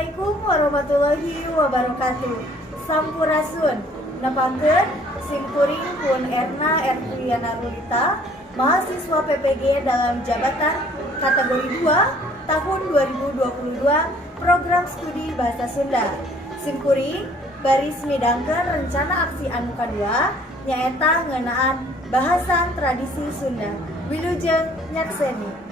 Assalamualaikum warahmatullahi wabarakatuh. Sampurasun. Nepankeun simkuring pun Erna Erliana Rulita, mahasiswa PPG dalam jabatan kategori 2 tahun 2022 program studi Bahasa Sunda. Simkuring baris midangkeun rencana aksi anu kadua nyaeta ngeunaan bahasan tradisi Sunda. Wilujeng nyakseni.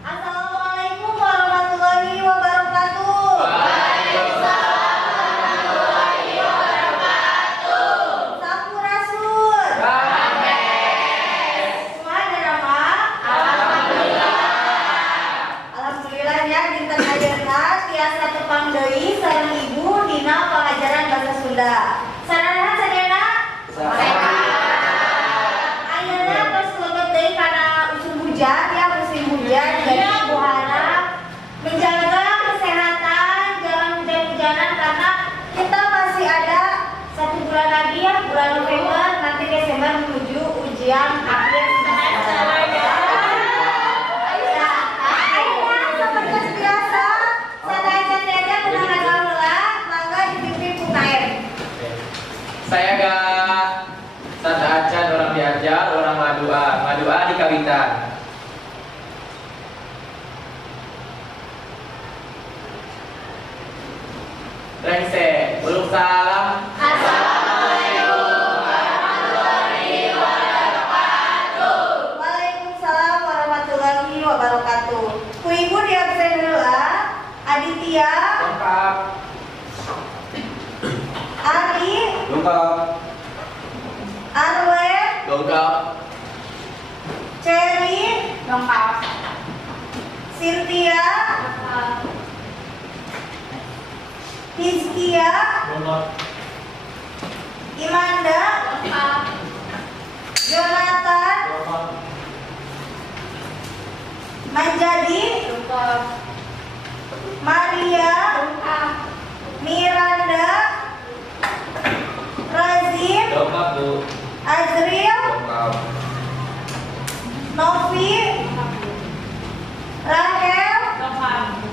Assalamualaikum warahmatullahi wabarakatuh. Waalaikumsalam warahmatullahi wabarakatuh. Sampurasun. Rames. Kumaha Rama? Alhamdulillah. Alhamdulillah ya dinten ayeuna tiasa tepang deui sareng ibu dina pengajaran bahasa Sunda. Sarana sadayana? Ayeuna geus lebet deui kana musim hujan ya, musim hujan. Jadi ibu harap menjaga kesehatan, jangan hujan-hujanan karena kita masih ada 1 bulan lagi ya, bulan November, nanti Desember menuju ujian akhir semester. Seperti biasa, sadaya-sadaya kenangan heula, mangga dipimpin ku Kaen. Saya gak sadacan orang diajar, orang ngadua di kawitan. Rengse, belum salam. Assalamualaikum warahmatullahi wabarakatuh. Waalaikumsalam warahmatullahi wabarakatuh. Ku ibu di absen heula, Aditya, Lengkap. Ari, Lengkap. Arwen, Lengkap. Cherry, Lengkap. Cynthia, Hizkia, Lengkap. Imanda, Lengkap. Jonathan, Lengkap. Manjadi, Lengkap. Maria, Lengkap. Miranda, Razim, Lengkap, Bu. Azril, Lengkap. Novi, Rahel, Lengkap.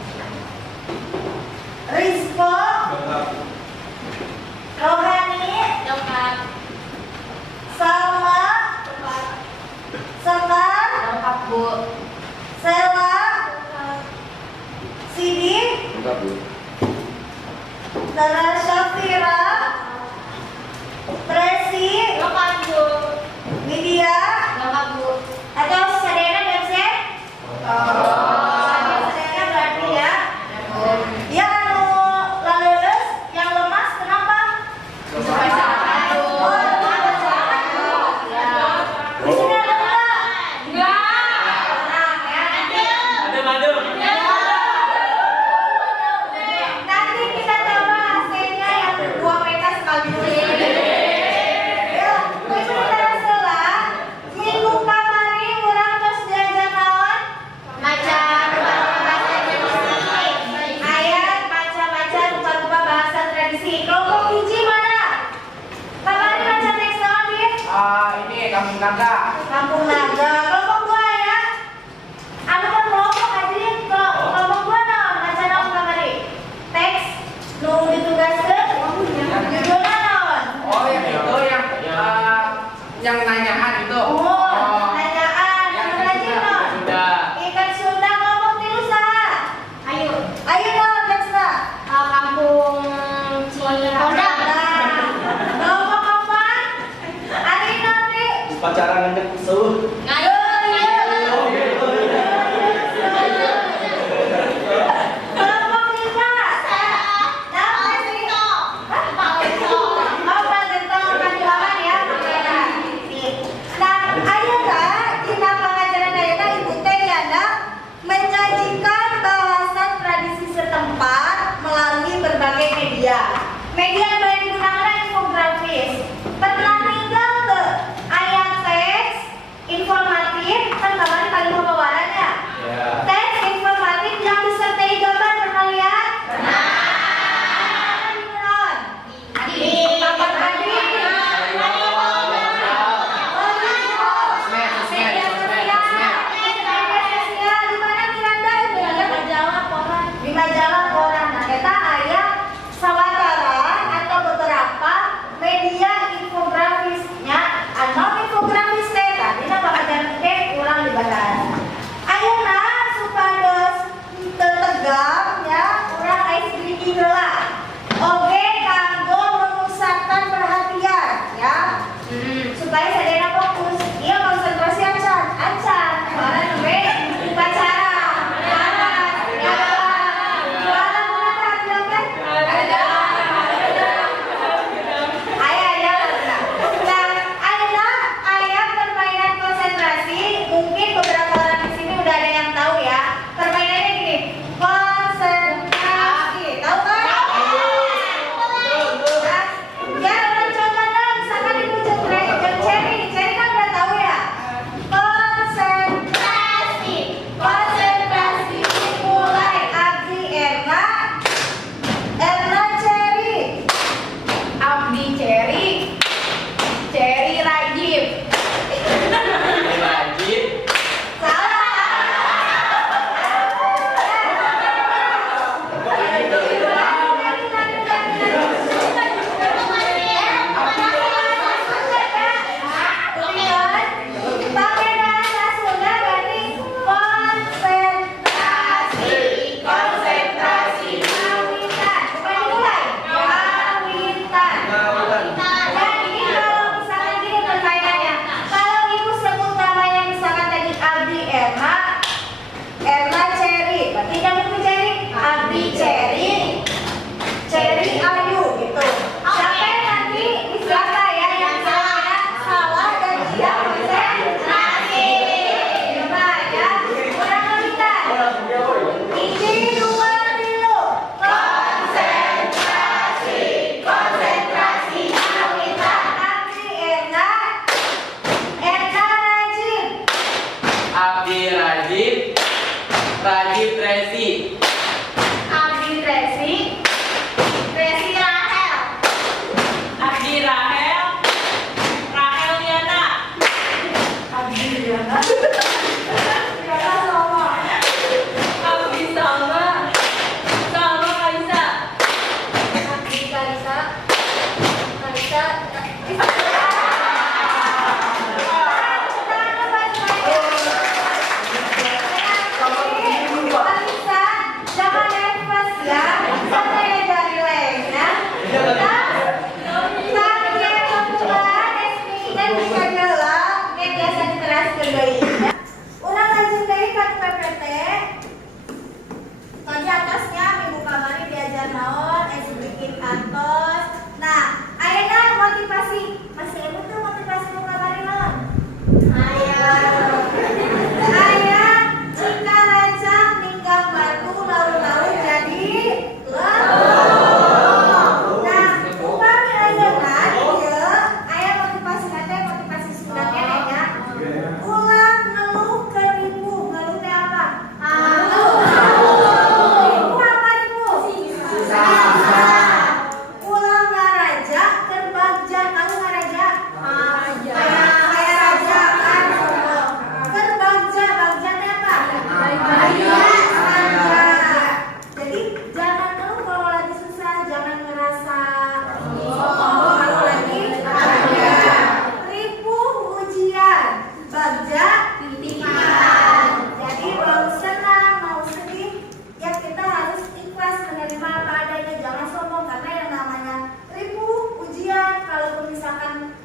Rizko, Lengkap. Rohani, Lengkap. Salma, Sekar, Lengkap, Bu. Sela, Lengkap. Sidik, Lengkap, Bu. Tara Syafira, Tracy, Lengkap, Bu. Lydia, Lengkap, Bu. atau sadayana absen? Sadayana berarti ya. Ya anu laleus yang lemas kenapa? Oh, ada serangan. Di sini ada enggak? Tenang ya. Ada madu. Nanti kita coba hasilnya yang 2 meter sekali ya, kuis kita setelah minggu kamari urang terus diajar naon? Macan bahasa tradisi. Ayat baca-baca rupa-rupa bahasa tradisi. Kelompok hiji mana? Kamari baca teks naon, Dit? Ini Kampung Naga. Kampung Naga. Kelompok 2 ya. Anu kan kelompok aja kelompok 2 naon? Baca naon kamari? Teks nu ditugaskeun judulna naon? Oh, yang itu yang nanyaan itu. Oh, nanyaan anu rajin naon? Sudah. Ikan Sunda kelompok 3 saha? Ayo. Ayo naon teksna? Kampung Cikondak. Nah, kelompok 4 Ari nanti Pacaran ngendek suh. Ngayu. kelompok 5 naon Sito? Oh, Pak Gentong ya. Nah, ayeuna dina pengajaran ayeuna Ibu teh Yana menyajikan bahasan tradisi setempat melalui berbagai media. Media yang boleh digunakan infografis. Pernah tinggal ke ayat teks,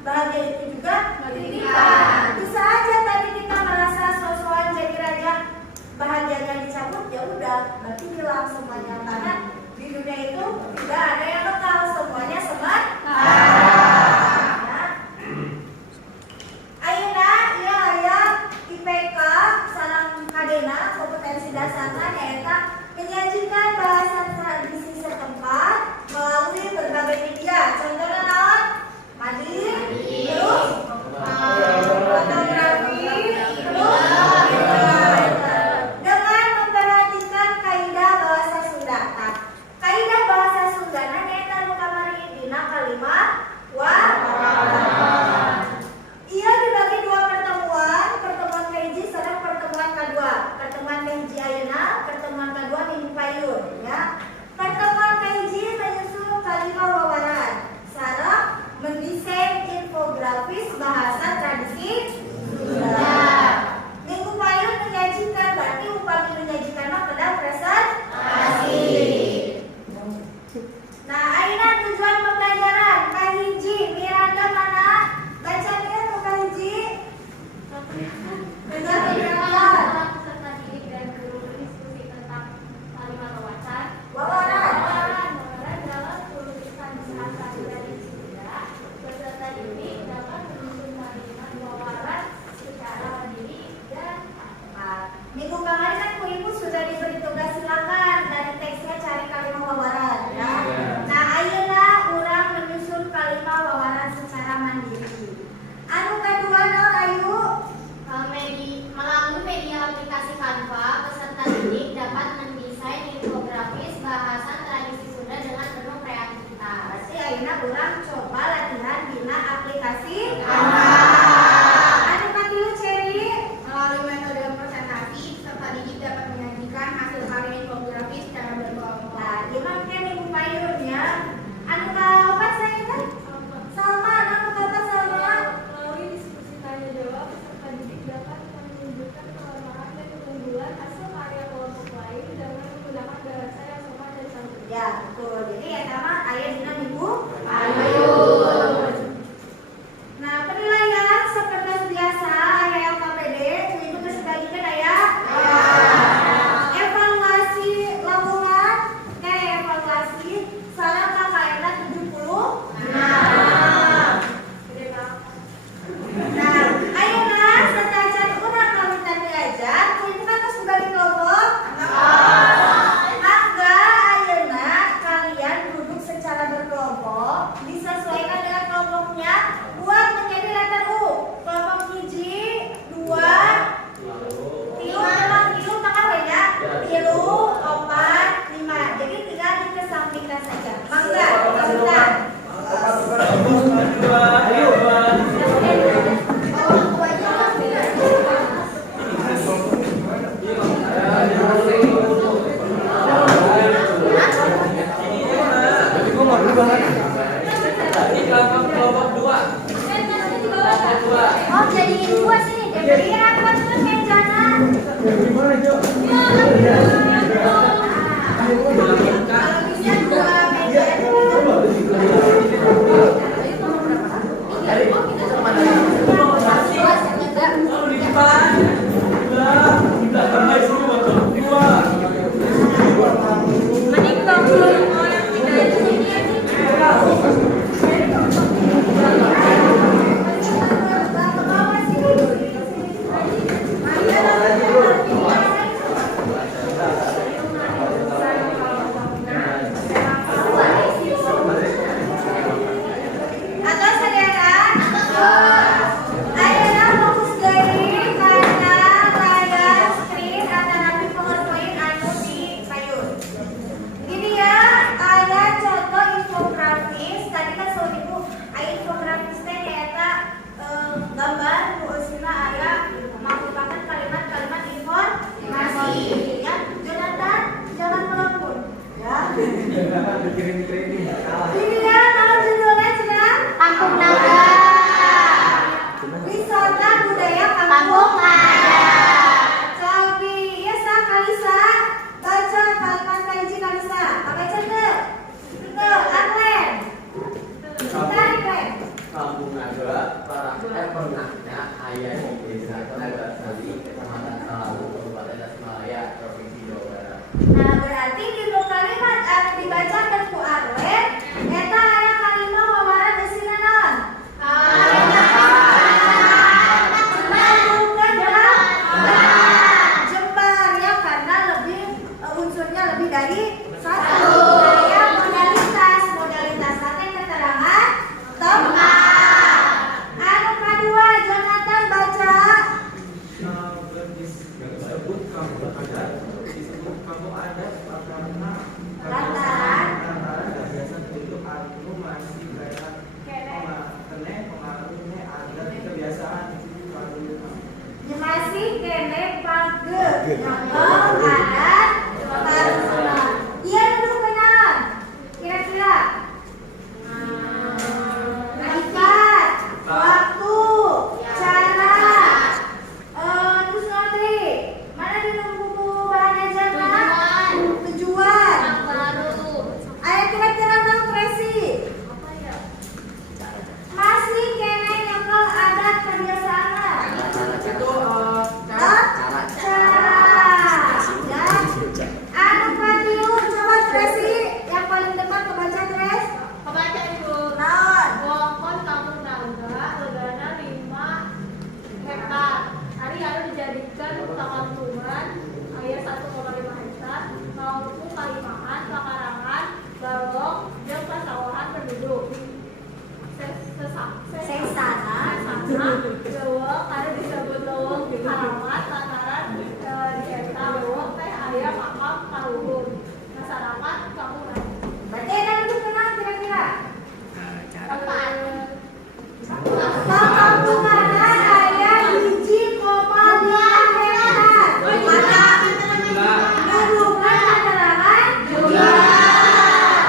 Bahagia itu juga titipan. Bisa aja tadi kita merasa sosokan jadi raja, bahagianya dicabut, ya udah berarti hilang semuanya. Karena di dunia itu tidak ada yang kekal, semuanya sementara. Ayeuna ieu aya IPK sareng kadena kompetensi dasarna nyaeta menyajikan bahasa tradisi setempat melalui berbagai media. Contohnya naon? Mading, terus fotografi, terus dengan memperhatikan kaidah bahasa Sunda. Nah, kaidah bahasa Sunda nyaeta nu kamari dina kalimat warahmatan. Ia dibagi dua pertemuan, pertemuan kahiji sareng pertemuan kedua. Pertemuan kahiji ayeuna, pertemuan kedua minggu payun, ya. Pertemuan kahiji menyusun kalimat wawaran sareng mendesain infografis bahasa tradisi Sunda. Minggu payun menyajikan, berarti upami menyajikan mah pedang presentasi. Nah, ayeuna tujuan pembelajaran kahiji Miranda mana? Baca dia tuh kahiji. Tujuan pembelajaran Peserta didik dan guru berdiskusi tentang kalimat wawasan. wawaran. Wawaran dalam tulisan bahasa tradisi Sunda. Peserta didik dapat menyusun kalimat wawaran secara mandiri dan tepat. Minggu kemarin kan ku ibu sudah diberi tugas, silakan dari teksnya cari kalimat wawaran, ya. Nah, ayeuna urang menyusun kalimat wawaran secara mandiri. Anu kedua naon ayu? Melalui media aplikasi Canva, peserta didik dapat mendesain infografis bahasan tradisi Sunda dengan penuh kreativitas. Berarti ayeuna urang coba latihan dina aplikasi Canva. Anu katilu Cherry? Melalui metode presentasi, peserta didik dapat menyajikan hasil karya infografis secara berkelompok. Nah, gimana kan minggu payun ya? Anu kaopat saya kan? Salma, anu kata Salma. Melalui diskusi tanya jawab, peserta didik dapat menunjukkan kelemahan dan keunggulan hasil karya kelompok lain dengan menggunakan bahasa yang sopan dan santun. Ya, betul. Jadi ya sama ayat dina minggu Payun. Nah, penilaian seperti biasa aya LKPD, minggu terus bagikan aya. Evaluasi lambungan, evaluasi salah KKN 70. Nah, ayeuna setajan urang kawitan diajar, ibu kan terus bagi kelompok. Maka ayeuna kalian duduk secara berkelompok, disesuaikan dengan kelompoknya, buat menjadi letter U. Kelompok hiji, 2, 3, memang tilu maka beda. 3, 4, 5. Jadi tinggal dikesampingkan saja. Mangga, kawitan. Oh, jadiin dua sini. Jadi rapat terus mejana. Kalau bisa dua meja. pernahnya ayah di desa Nagasari, Kecamatan Salawu, Kabupaten Tasikmalaya, Provinsi Jawa Barat. Nah, berarti di kalimat anu dibacakan ku Arwen eta aya kalimat wawaran isina naon? Jembar ya, karena lebih unsurnya lebih dari satu. Ya, modalitas nanti keterangan tempat. Anu kedua, Jonathan baca. Disebut kamu ada Lantaran biasa itu anu masih kayak pengaruhnya ada kebiasaan masih kene pageuh nyongkol adat tradisional. Iya dulu benar. Kira-kira tempat, waktu, cara, terus nanti mana di buku bahan ajaran? Tujuan. Ayo kira-kira Bang Tracy. Masih kene nyongkol adat kebiasaan. Itu Anu Patiun, coba Tracy yang paling dekat kebaca Tres. Kebaca Ibu. Non. Wongkon Kampung Naga, regana 5 hektar. Hari anu dijadikan takampungan aya 1,5 hektar, maupun kalimahan, pakarangan, garong, jeung pasawahan penduduk. Sesana. Leuweung anu disebut leuweung halamat lantaran dieta leuweung teh aya makam kaluhur. Masyarakat Kampung Naga. Berarti ada duduk kenal kira-kira. Tempat. Pakampunganna aya 1,5 hektar. Mana? Dudukna keterangan jumlah.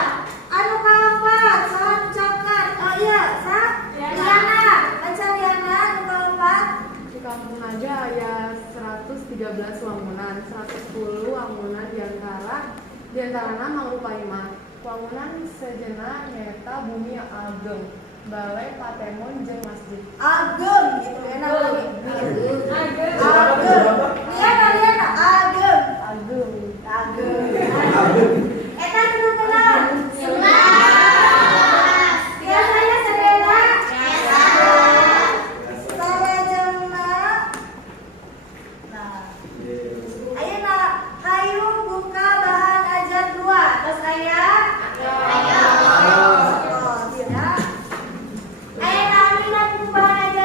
Anu kaopat, salam ucapkan. Oh iya, Sa. Liana, baca Liana anu kaopat. Di Kampung Naga aya 113 wangunan, 110 wangunan diantarana mangrupa imah. Wangunan sejenna nyaeta bumi ageng, balai patemon jeung masjid. Ageng gitu ya namanya. Ageng. Liana ageng. Ageng. Eta kudu kenal. 11. Biasanya sedena. Sarajengna. Nah. Ayeuna hayu buka bahan ajar 2. Terus aya? Ayo. Ayeuna amina buku bahan ajar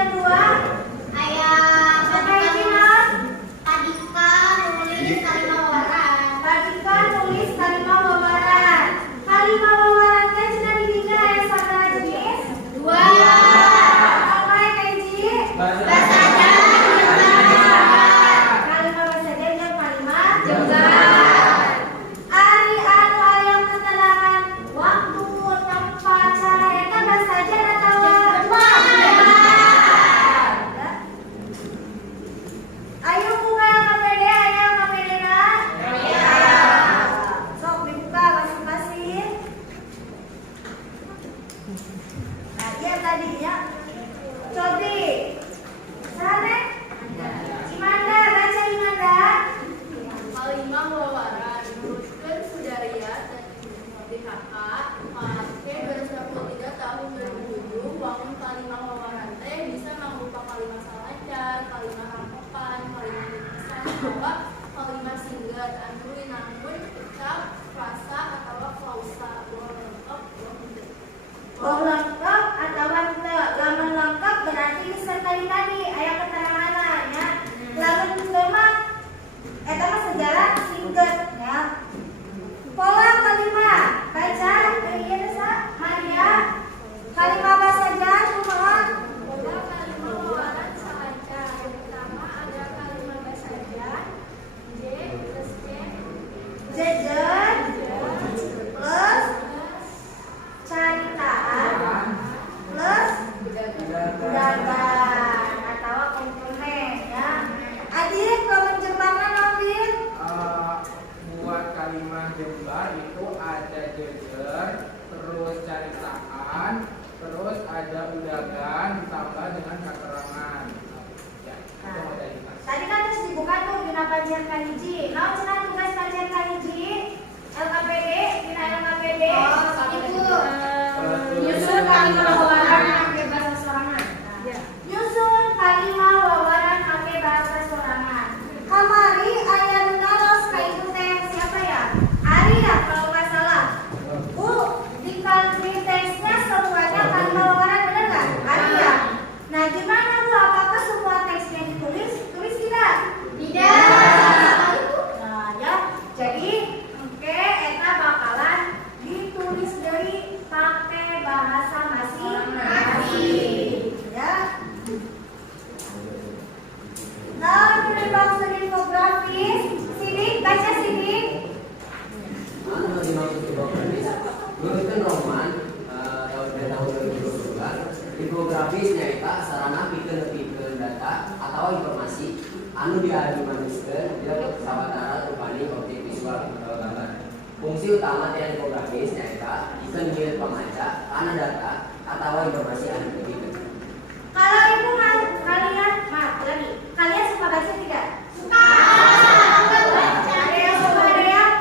sarana pikeun data atau informasi anu diajumaniskeun jeung sawatara rupaning objek visual atau gambar. Fungsi utama infografis nyaeta pikeun gieu pamaca kana data atau informasi anu dipikeun. Kalau ibu kalian suka baca tidak? Suka. Ada yang suka, ada yang?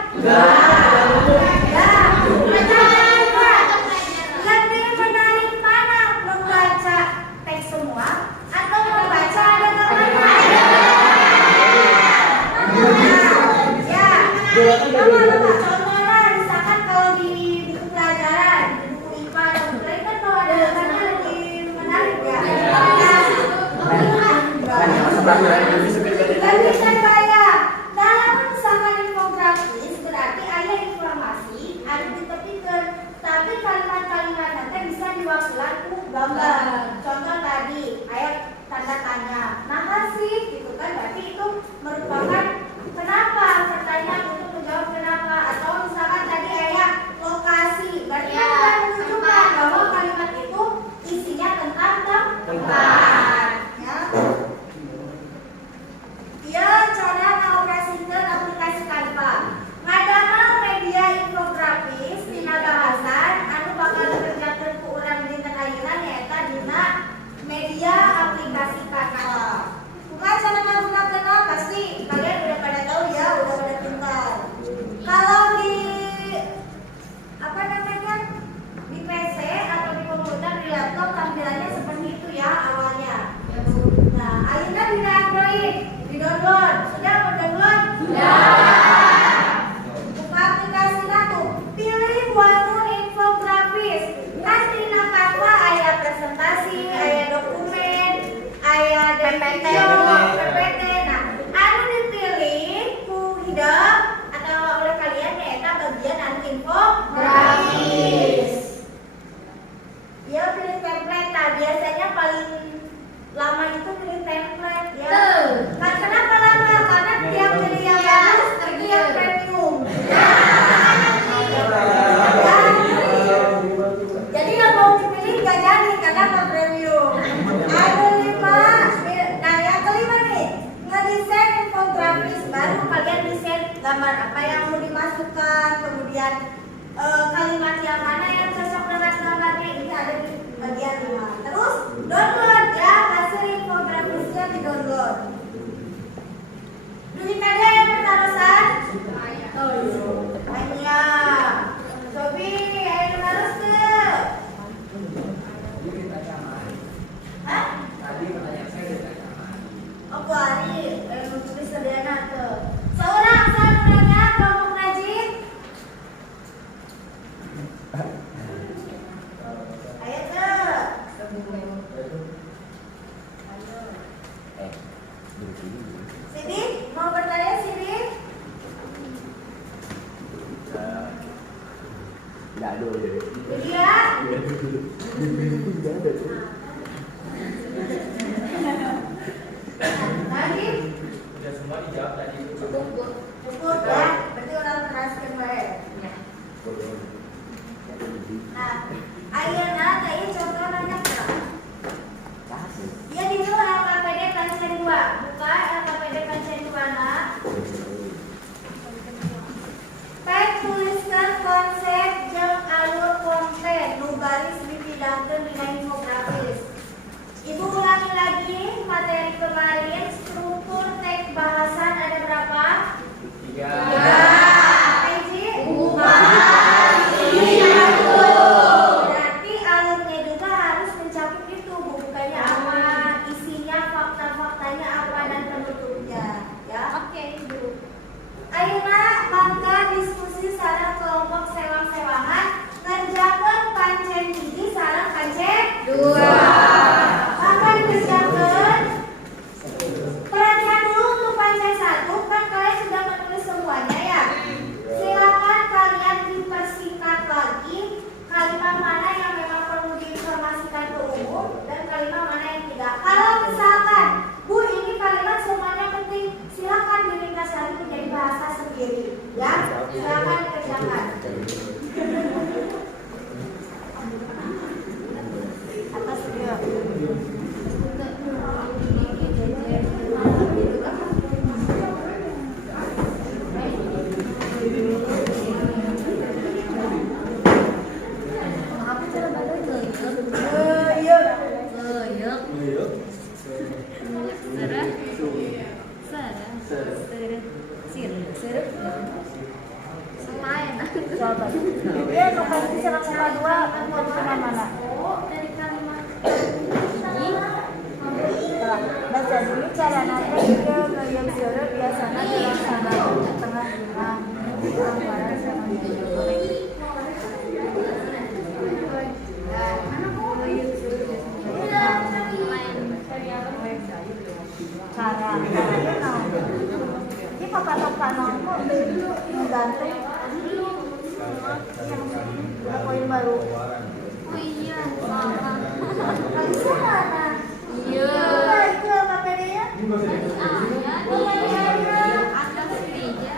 Lebih menarik mana membaca teks semua atau membaca ada gambarnya? Ya. Contohnya misalkan kalau di buku pelajaran, di buku IPA dan buku lain kan kalau ada gambarnya lebih menarik ya. Lebih terbayang. Dalam misalkan infografis berarti ada informasi, ada dipikir, tapi kalimat-kalimat nanti bisa diwakilkan ku gambar. Contoh tadi ayat tanda tanya, makasih gitu kan, berarti itu merupakan kenapa, pertanyaan untuk menjawab kenapa. Atau misalkan tadi ayat lokasi, berarti kan menunjukkan bahwa kalimat itu isinya tentang tempat. Ya, cara mengoperasikan aplikasi Canva. Ngadana media infografis dina bahasan anu bakal dikerjakeun ku urang dinten ayeuna nyaeta dina media aplikasi Canva. Bukan cara menggunakeunna pasti kalian udah pada tahu ya, udah pada pintar. Kalau di di PC atau di komputer, di laptop tampilannya seperti itu ya awalnya. Nah, ayeuna dina Android di-download. Sudah mau download? Sudah. Buka aplikasi tuh. Pilih Wangun Infografis. Kan di Canva aya presentasi, aya dokumen, aya video, PPT. Nah, anu dipilih ku hidup atau oleh kalian nyaeta bagian anu infografis. Ya pilih template. Nah, biasanya paling lama itu pilih template ya. Nah, kenapa lama? Karena tiap jadi yang bagus pergi yang premium. Jadi yang mau dipilih nggak jadi karena nggak premium. Ada 5. Nah, yang kelima nih, ngedesain infografis. Baru kalian desain gambar apa yang mau dimasukkan, kemudian kalimat yang mana yang cocok dengan gambarnya, ini ada di bagian 5. Terus download ya, hasil infografisnya di download. Duit ada yang pentarusan? Oh iya. Hanya Sobi, ayo harus ke. Hah? Tadi pertanyaan saya udah sama. Oh, Bu Ari, tulis sederhana tuh. Seorang saya nanya kelompok Najib. Ayo ke. Sini, mau bertanya sini? Tidak ada ya. Iya. Najib? Udah semua dijawab tadi. Cukup ya, berarti orang teraskan baik. Nah, ayeuna teh contoh nanya ke. Ya di dulu LKPD Kancen 2. Buka LKPD Kancen 2 na. Pek tuliskan konsep jeung alur konten nu baris dipidangkeun dina infografis. Ibu ulangi lagi materi kemarin, struktur teks bahasan ada berapa? 3. Eji? Berarti alurnya juga harus mencakup itu, bukannya apa, isinya, fakta-faktanya apa dan penutupnya, ya. Oke, Ibu. Ayeuna mangga diskusi sareng kelompok sewang-sewangan ngerjakeun pancen 1 sareng pancen 2. Maka dikerjakeun. Perhatikan dulu untuk pancen 1 kan kalian sudah menulis semuanya ya. Coba. Dia bukan diserang sama dua, mau kemana-mana. Dari kalimat Baca dulu cara nanya juga yang zero biasanya dalam sana tengah lima antara sama cara ini pakai nongko menggantung yang poin baru. oh iya salah. Kali sana. Iya. Itu apa pedenya? Ada meja.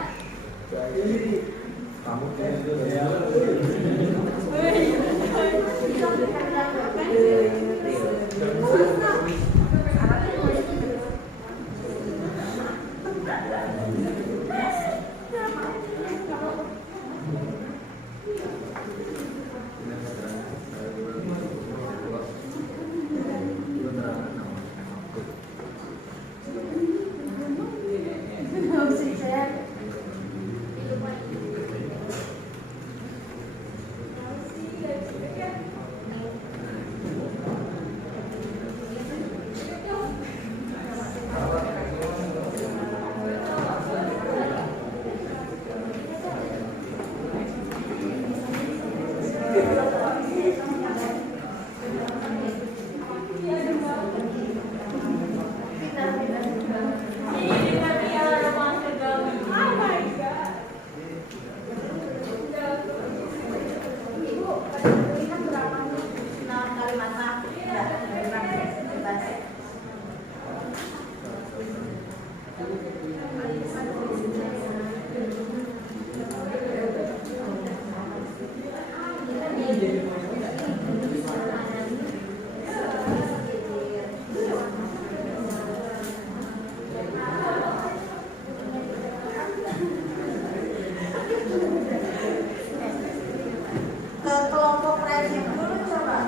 Ke kelompok rajin dulu coba.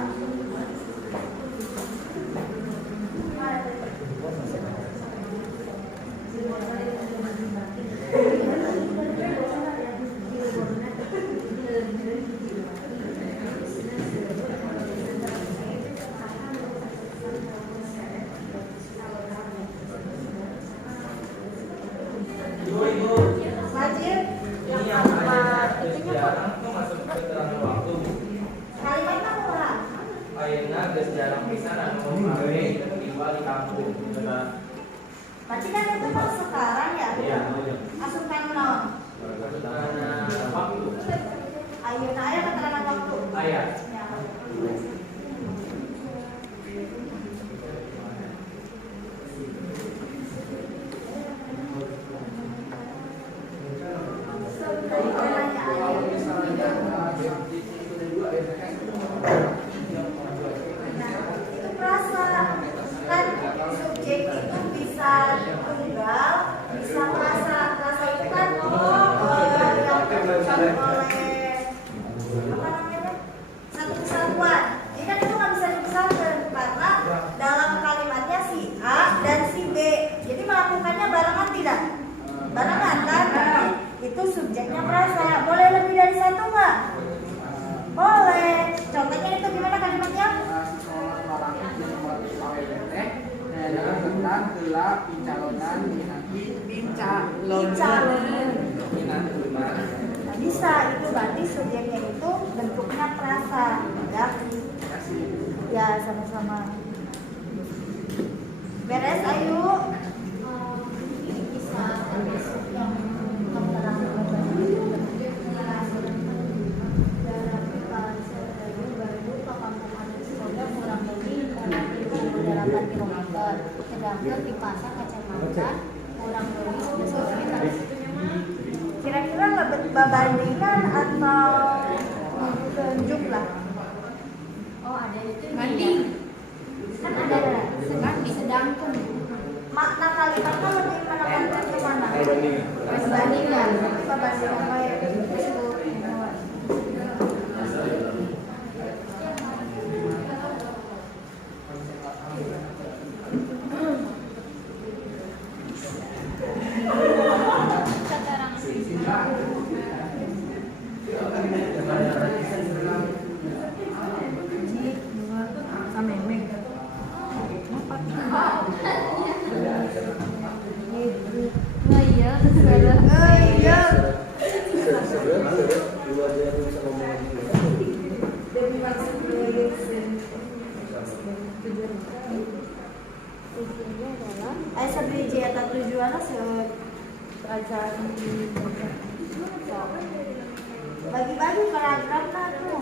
Rajin Ini yang ada sejarah itu masuk ke keterangan waktu. kalimatnya kurang. Ayeuna geus jarang pisan anu mengawin tinggal di kampung. Benar. Berarti kan itu mau sekarang ya? Iya. Asupan non. Keterangan waktu. Ayo naya keterangan waktu. Aya. Ya. Itu perasa kan subjek itu bisa tunggal, bisa perasa. Perasa itu kan yang dilakukan oleh apa namanya satu kesatuan. Jadi kan itu nggak bisa dipisahkan karena dalam kalimatnya si A dan si B. Jadi melakukannya barengan tidak? Barengan kan? Berarti itu subjeknya perasa. Boleh lebih dari satu nggak? Boleh. Contohnya itu gimana kalimatnya? tentang gelap pencalonan Nah, bisa itu berarti subjeknya itu bentuknya perasa ya. Ya sama-sama. Beres ayu. Bisa besok yang kamu terangkan. Sedangkan di pasar kecamatan kurang lebih 10 meter. Kira-kira bandingan atau tunjuk lah. Oh ada itu Banding. Kan ada sedangkan makna kalimatnya lebih menekankan ke mana? perbandingan. Apa bandingan baik? Sabiji eta tujuanna ajaran bagi-bagi paragrafna tuh.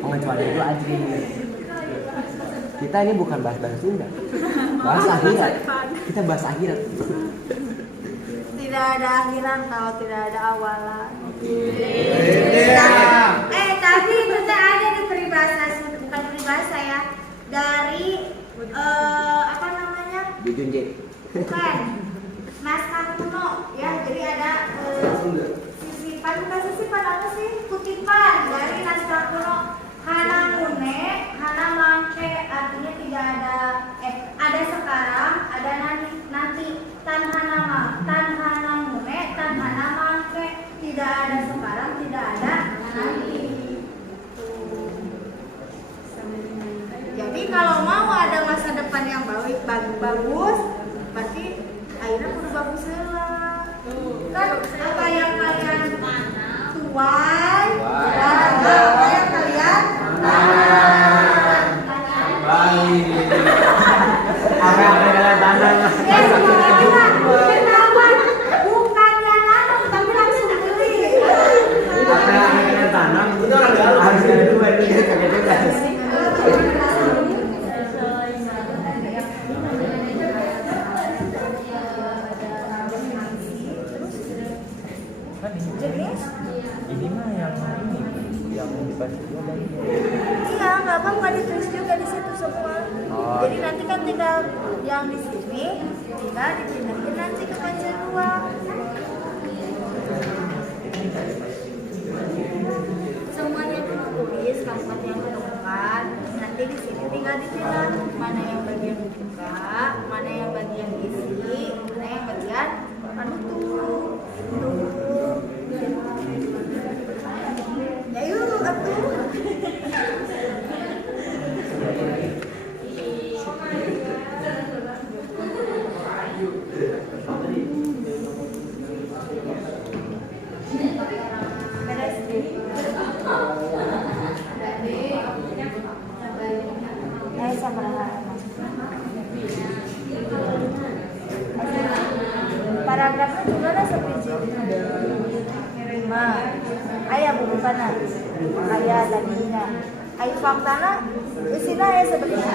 Pengecualian itu Adri. Kita ini bukan bahas Sunda, bahas akhirat. Kita bahas akhirat. Tidak ada akhiran kalau tidak ada awalan. Tapi itu ada di peribahasa, bukan peribahasa ya, dari apa namanya? Dijunjek. Bukan naskah kuno ya, jadi ada sisipan, bukan sisipan apa sih? Kutipan dari naskah kuno. Hana mune, hana mangke, artinya tidak ada, ada sekarang, ada nanti. Tan hana mune, tan hana mangke, tidak ada sekarang, tidak ada nanti. Jadi kalau mau ada masa depan yang bagus, berarti akhirnya kudu bagus lah. Kan apa yang kalian tuai, apa yang kalian Apa yang kalian tanam? Kenapa? Bukan yang nanam, tapi langsung beli. Apa yang kalian tanam? Harus ada dua ini kaget. Ini mah yang dibaca juga dari Iya, nggak apa-apa ditulis juga di situ semua. Jadi nanti kan tinggal yang di sini tinggal dipindahin nanti ke baca dua. Semuanya tulis kalimat yang menemukan. Nanti di sini tinggal dipindah mana yang bagian buka, mana yang bagian isi, mana yang bagian penutup. Ya yuk, atuh. Paragrafnya juga ada sepiji. Ayah bukannya, ayah tadinya, ayah faktana, isinya ya sebenarnya.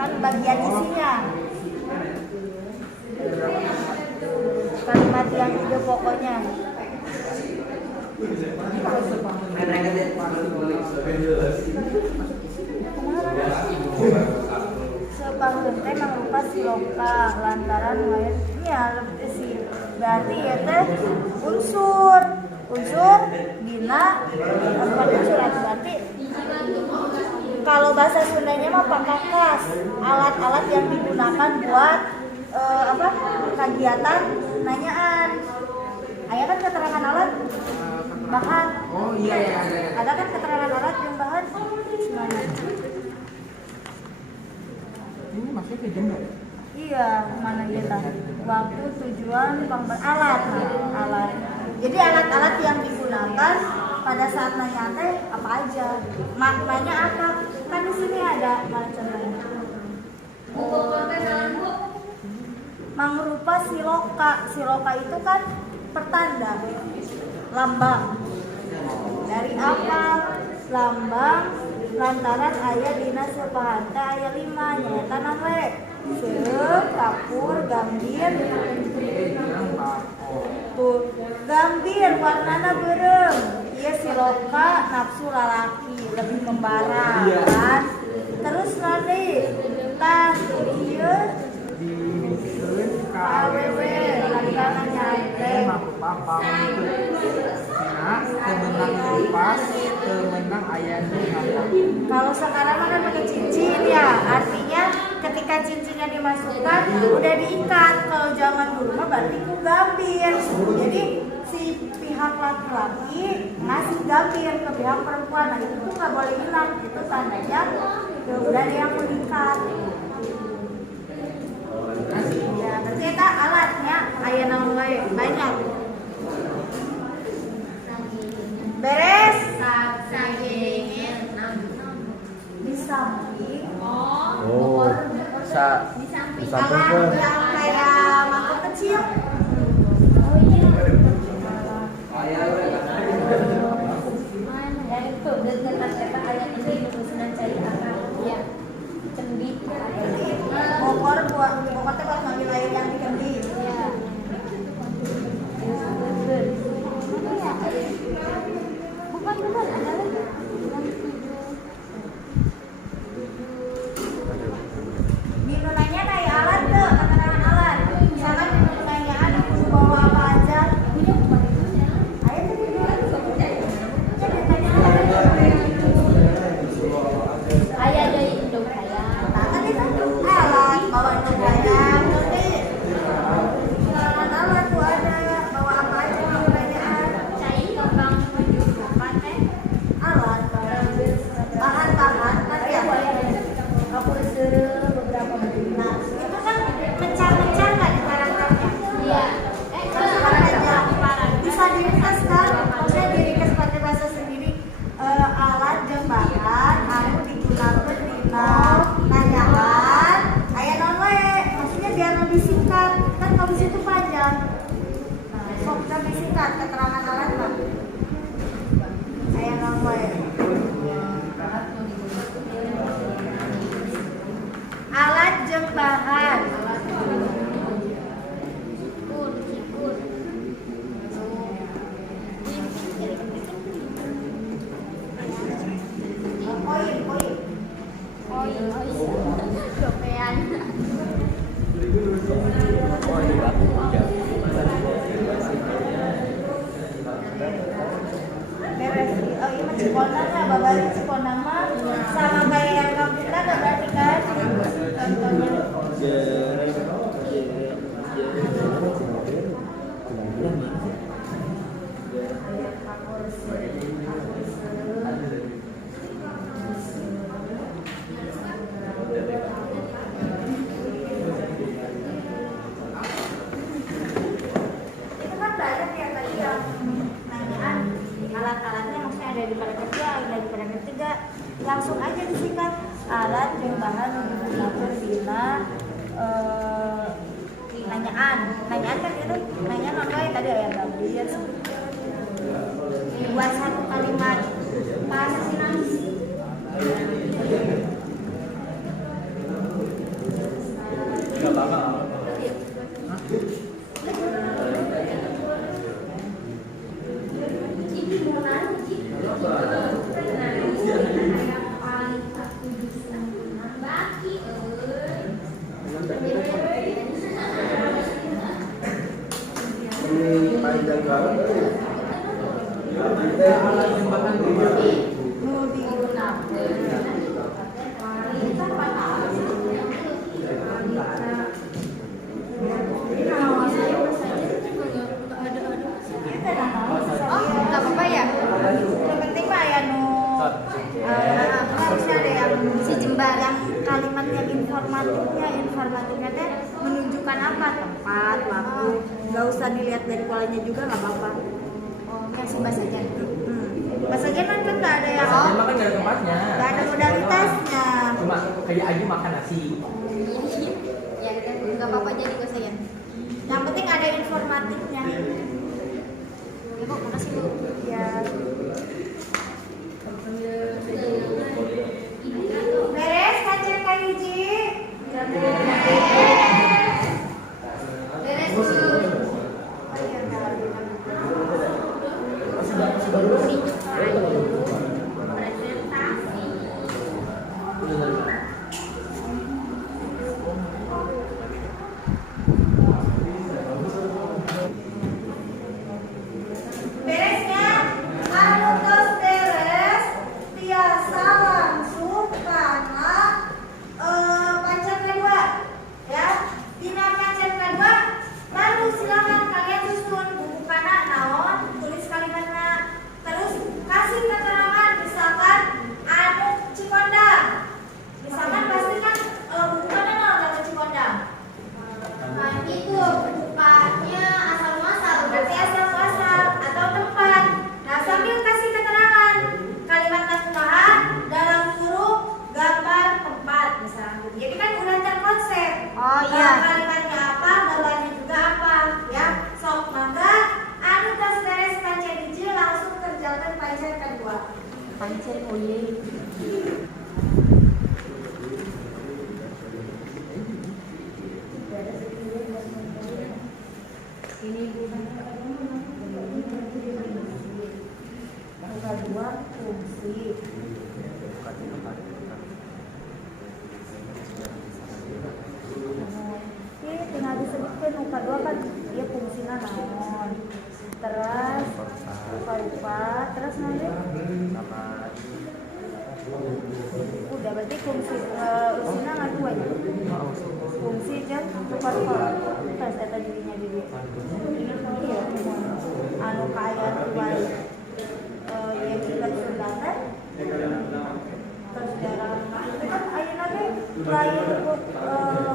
Kan bagian isinya. Kalimat yang ide pokoknya. Sepangkeun teh mangrupa siloka lantaran lain nya si berarti ya teh unsur dina bukan unsur berarti kalau bahasa Sundanya mah pangkakas, alat-alat yang digunakan buat kegiatan nanyaan. Aya kan keterangan alat bahan. Oh iya. Ada kan keterangan alat yang bahan mana? Ini maksudnya ke jumlah. Iya, mana kita? Waktu, tujuan, alat. Jadi alat-alat yang digunakan pada saat nanya teh apa aja? Maknanya apa? Kan di sini ada contohnya. Mangrupa siloka. Siloka itu kan pertanda, lambang. Dari apa? Lambang lantaran aya dina sepahanta aya 5 nyaeta we. Seueur, kapur, gambir. Tuh, gambir warnana beureum. Ieu siloka nafsu lalaki, lebih membara kan. Terus nanti tas ieu awewe lantaran nyaete Temenang pas, temenang ayahnya. Kalau sekarang kan pakai cincin ya, artinya ketika cincinnya dimasukkan udah diikat. Kalau zaman dulu mah berarti ku gambir. Jadi si pihak laki-laki ngasih gambir ke pihak perempuan, nah itu tuh nggak boleh hilang. Itu tandanya Ya udah ada yang meningkat. Ya berarti eta alatnya aya naon wae banyak. Beres. Di samping. Oh, bisa Alat yang kayak mangkok kecil. Bokor buat ngambil air yang di kendi. Di nunanya kayak alat tuh, keterangan alat. Misalkan di nunanya ada bawa apa aja. Ayo tadi dulu. Ayah dari Indo kaya. Nah, tadi kan alat bawa induk ayam. Keterangan alat tuh ada bawa apa aja di pertanyaan. Cai kembang menuju pantai. Alat bahan-bahan kan ya. Kapur seru beberapa menit. Nah, itu kan mencar-mencar nggak di karakternya? Iya. Maksudnya aja bisa diringkas kan? Maksudnya diringkas pakai bahasa sendiri. Alat jeung bahan anu digunakeun dina nanyakan aya naon wae. Maksudnya biar lebih singkat. Kan kalau di situ panjang. Nah, sok lebih singkat keterangan alat mah. Aya naon wae. Alat jeung bahan. Poin. Dopean. Beres. Oh iya mah Ciponang lah, babari Ciponang mah sama kayak yang kampung kita nggak berarti kan? Contohnya. Itu kan banyak ya tadi yang nanyaan alat-alatnya maksudnya ada di paragraf 2, ada di paragraf 3. Langsung aja disingkat alat jeung bahan digunakeun dina nanyaan kan itu nanya non wae tadi aya gambar buat satu kalimat pasif. Nggak apa-apa ya? Yang penting mah ya harusnya ada yang si jembar yang kalimat yang informatifnya teh menunjukkan apa, tempat, waktu. Nggak usah dilihat dari polanya juga nggak apa-apa. Oh, yang si bahasa aja. Bahasa Jerman kan nggak ada yang Emang kan nggak ada tempatnya. nggak ada modalitasnya. Cuma kayak Aji makan nasi. Ya kan nggak apa-apa jadi ke saya. Yang penting ada informatifnya. Ya kok makasih Bu. Ya. Beres kaca kahiji. Beres Bu. Beresnya anu tos beres tiasa nanti? Udah berarti fungsi usina nggak dua ya? Fungsi jam pokok pas data dirinya diri. Iya. Anu kaya tuan yang kita sundatan. Terus sejarah itu kan ayeuna teh lain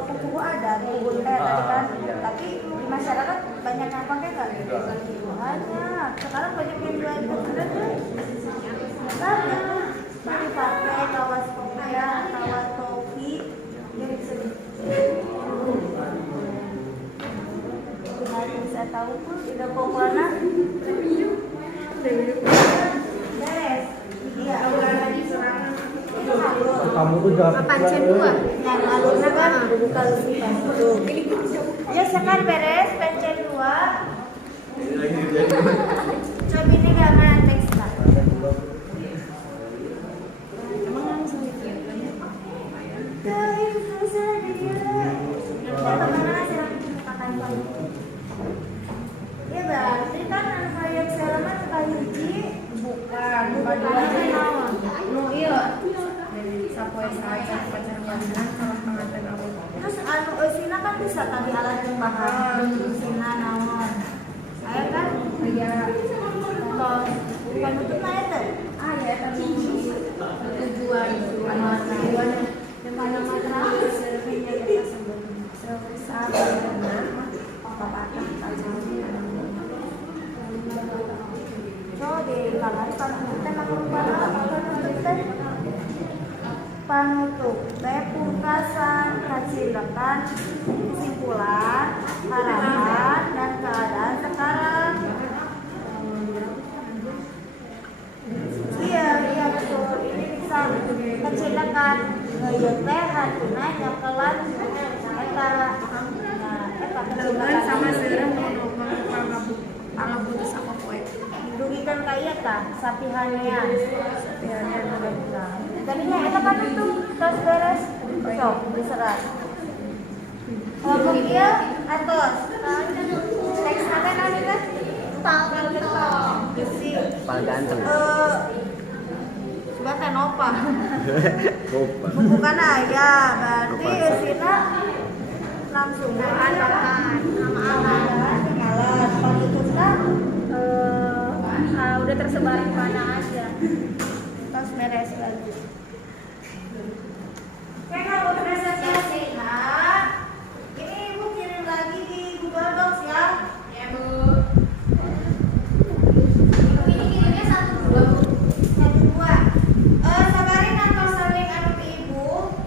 kuku ada kuku teh tadi kan. Tapi di masyarakat banyak yang pakai nggak? Banyak. Sekarang banyak yang jual di pesantren tuh. Banyak. Dipakai kawas kopiah, kawas topi, yang bisa bisa tahu tuh tidak pokoknya beres. Iya, Kamu tuh jangan pancen dua. Yang alurnya kan buka lusikan. Ya sekarang beres pancen dua. Coba ini gambaran teks lah. Ya berarti kan anak kayak selamat kayu hiji bukan naon nu ieu sapoe saja pacaran sama pengantin aku. Terus anu eusina kan bisa tadi alat bahan eusina naon. Aya kan aya bukan untuk naik teh. Ah ya tadi tujuan yang mana material surveinya kita sebut panutup pungkasan kacilakan kesimpulan harapan dan keadaan sekarang. Iya betul, ini bisa kacilakan teh hatuna nyakelan Keluhan sama serem kalau putus apa poe. dugikan ka ieu tah sapihanean mudah-mudahan. Tadinya eta kan itu tos beres. Sok diserat. Kelompok ieu atos. Teks apa nanti teh? Besi. Paling ganteng. Sudah teh nopa. Bukan aya, berarti eusina langsung kenalan penutupnya udah tersebar di mana aja terus beres lagi. Oke, kalau presentasi ini ibu kirim lagi di Google Docs ya. Ya bu. Ini kirimnya 1-2 sabarin atau sering anu ke ibu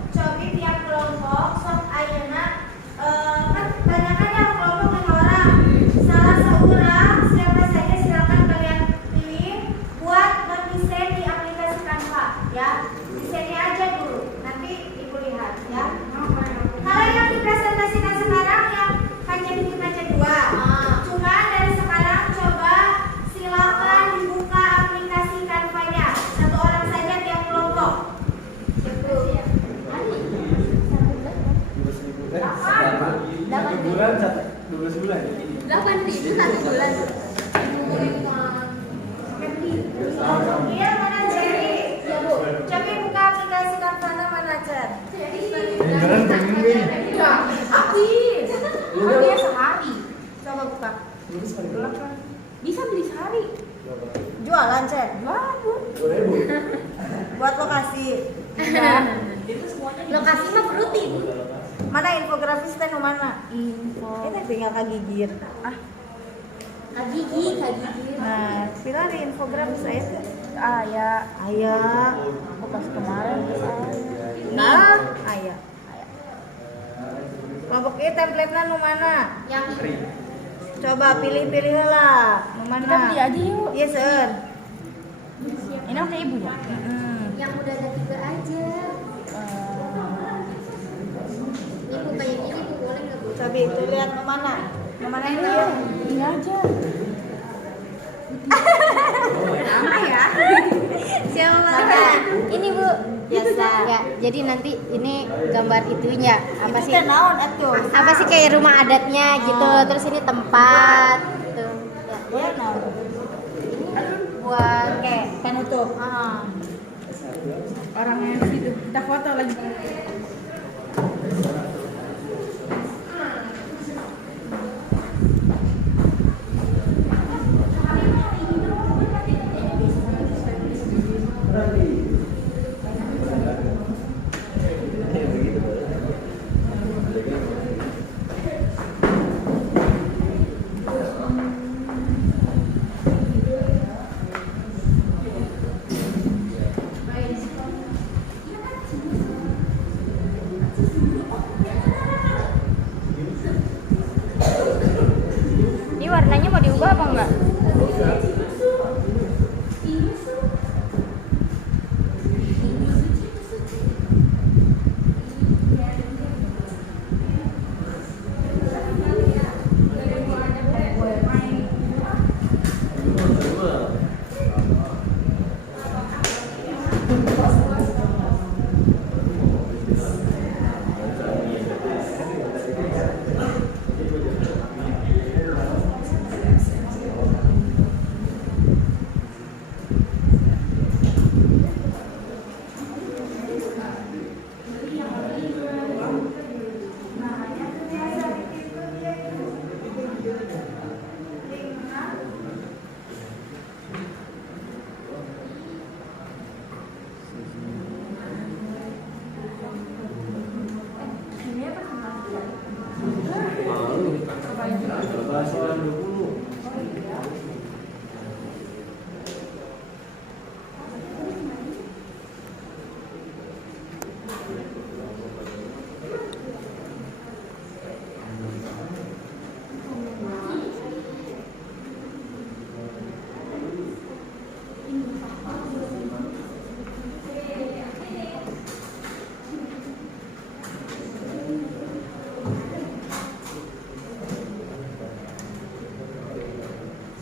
cobi tiap kelompok sok ayeuna kan banyakkan ya kelompok 5 orang. Salah seorang siapa saja silakan kalian pilih buat mendesain di aplikasi Canva ya. Desainnya aja dulu, nanti ibu lihat ya. Kalau yang dipresentasikan sekarang yang kajian 2. Cuma dari sekarang coba silakan dibuka aplikasi Canva-nya. 1 orang saja tiap kelompok. bulan 12 bulan. 8.000 1 bulan. Iya mana Jerry? Ya bu. Coba buka aplikasi Canva mana Cer? Beneran pengen nih. Habis. Habis sehari. Coba buka. Bisa beli sehari. Jualan Cer? Jualan bu. 2.000. Buat lokasi. Lokasi mah rutin. Mana infografis teh nu mana? Info. Ini tinggal kagigir. Kagigi. Nah, pilih di infografis saya tuh. Aya. Bekas kemarin ke saya. Nah, aya. Kelompok ieu template-na nu mana? Yang Coba pilih-pilih lah. Nu mana? kita beli aja yuk. Iya, Sir. Ini oke ibu ya? Yang udah ada 3 aja. Ibu kayak gini bu boleh nggak bu? Coba itu lihat nu mana? Nu mana ini ya? Ini aja. Nama ya? Siapa Maka, mana? ini bu biasa ya. Jadi nanti ini gambar itunya apa Itu sih? teh naon atuh? Apa sih kayak rumah adatnya gitu. Terus ini tempat gitu. Ya. Ya naon? buat penutup. Orangnya di situ. Kita foto lagi. Ini warnanya mau diubah apa enggak?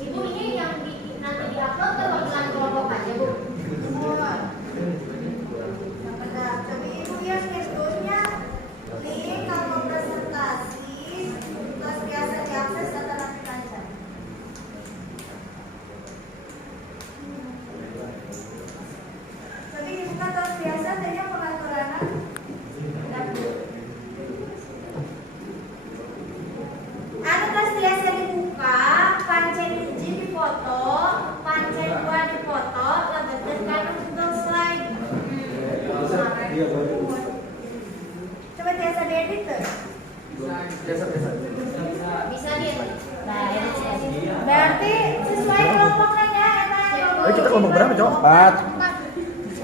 Ibu ini yang nanti diupload ke panggilan kelompok aja, Bu. Tapi ibu ya schedule-nya link kalau presentasi terus biasa diakses data nanti aja. Tapi dibuka terus biasa tanya pengaturan. Anu terus biasa dibuka, pancen hiji di foto, pancen dua di foto, lebetan kan Google Slide. Coba biasa diedit tuh. Bisa dia. Nah, ini Berarti sesuai kelompoknya ya, Ayo kita kelompok berapa, Cok? 4.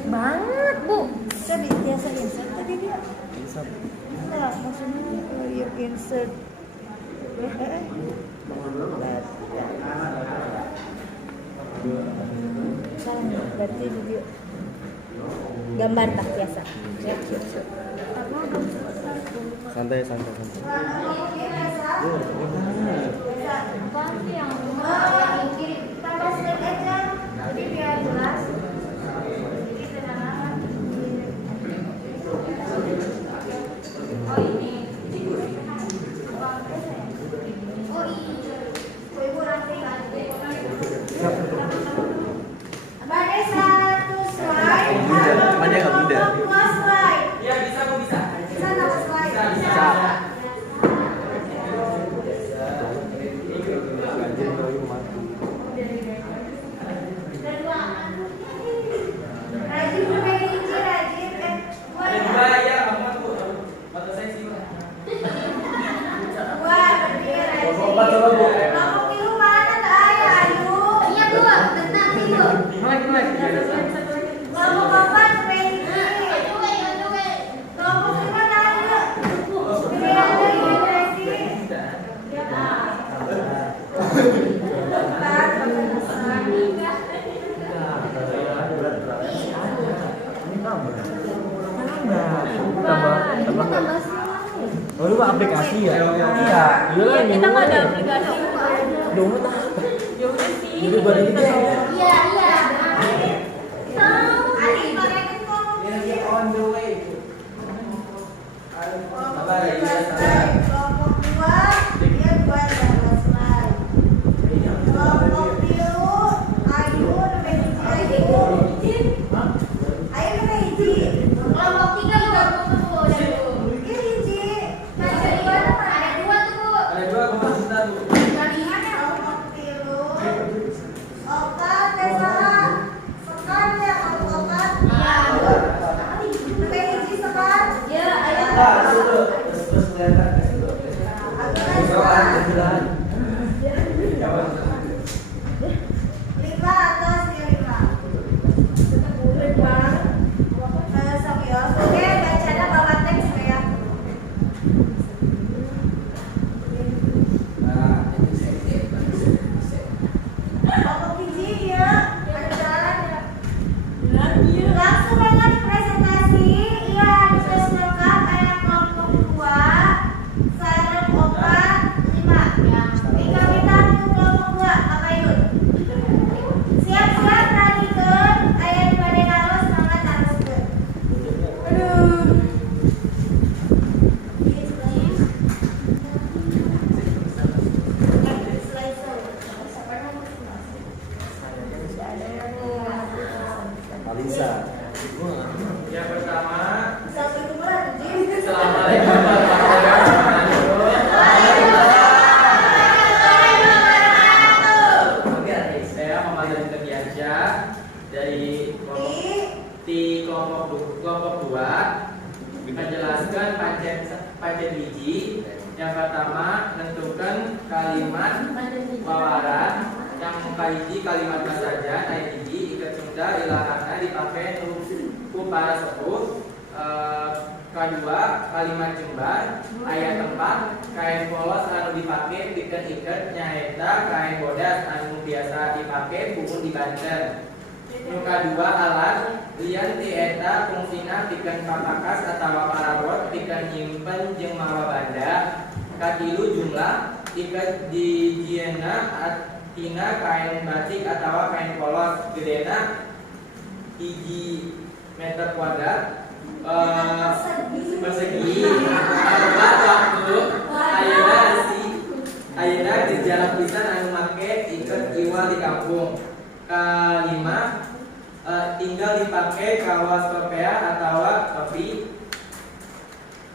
banget, Bu. Coba biasa insert tadi dia. Nah, maksudnya insert. Berarti video gambar tak biasa. Santai. Apa sih yang Tambah slide aja, jadi biar jelas. Oh ini. Ibu nanti Mbak Des satu slide. Cuma dia nggak bunda. Dua slide. Iya bisa Bu, bisa. Bisa nambah slide. Bisa. Rajin berbagi hiji, rajin. Dua Ada ya. 2 ya, kamu tuh. Foto saya sih. Dua, bertiga rajin. Coba Bu. Kelompok biru mana tak ayah, ayu. Iya, dua. Tenang, tiga. Mulai. Kelompok empat berbagi hiji. Kelompok lima nanya. Pilih aja ini berarti. Empat, Oh, lu aplikasi ya? Iya. Kita nggak ada aplikasi. Download ah. Ya udah sih. Jadi baru ini. Iya. Adik pakai kelompok hiji. On the way. Kelompok 13 slide. Kelompok dua, dia 12 slide. Kelompok biru, ayu, berbagi Lima atau lima. Sakios, oke, bacanya bawa teks ya. Untuk biji ya, ada jalan ya. Langsung dengan presentasi, ya tugas lengkap ayat kelompok 2, sarang 4, 5. Ika minta untuk kelompok 2, apa itu? Siap-siap perhatikan ayat pada harus semangat haruskan. Aduh. Alisa. Yang pertama, Assalamualaikum. Assalamualaikum warahmatullahi wabarakatuh. Saya Muhammad Terbiasa dari kelompok 2 menjelaskan pancet biji. Yang pertama, menentukan kalimat wawaran yang mengkaji kalimat saja, naik biji, ikat sunda, ilahana dipakai untuk para sepuh. Kedua, kalimat jembar, ayat 4, kain polos anu dipakai ikat nyaeta kain bodas anu biasa dipakai buku di Banten. Nu kadua alat lian tieta fungsina pikeun papakas atawa parabot pikeun nyimpen jeung mawa banda. Katilu jumlah ikat di jiena tina kain batik atawa kain polos gedena 1 meter kuadrat persegi. Waktu ayeuna di jalan pisan anu make ikat iwal di kampung. Kelima, tinggal dipakai kawas kopea atau topi.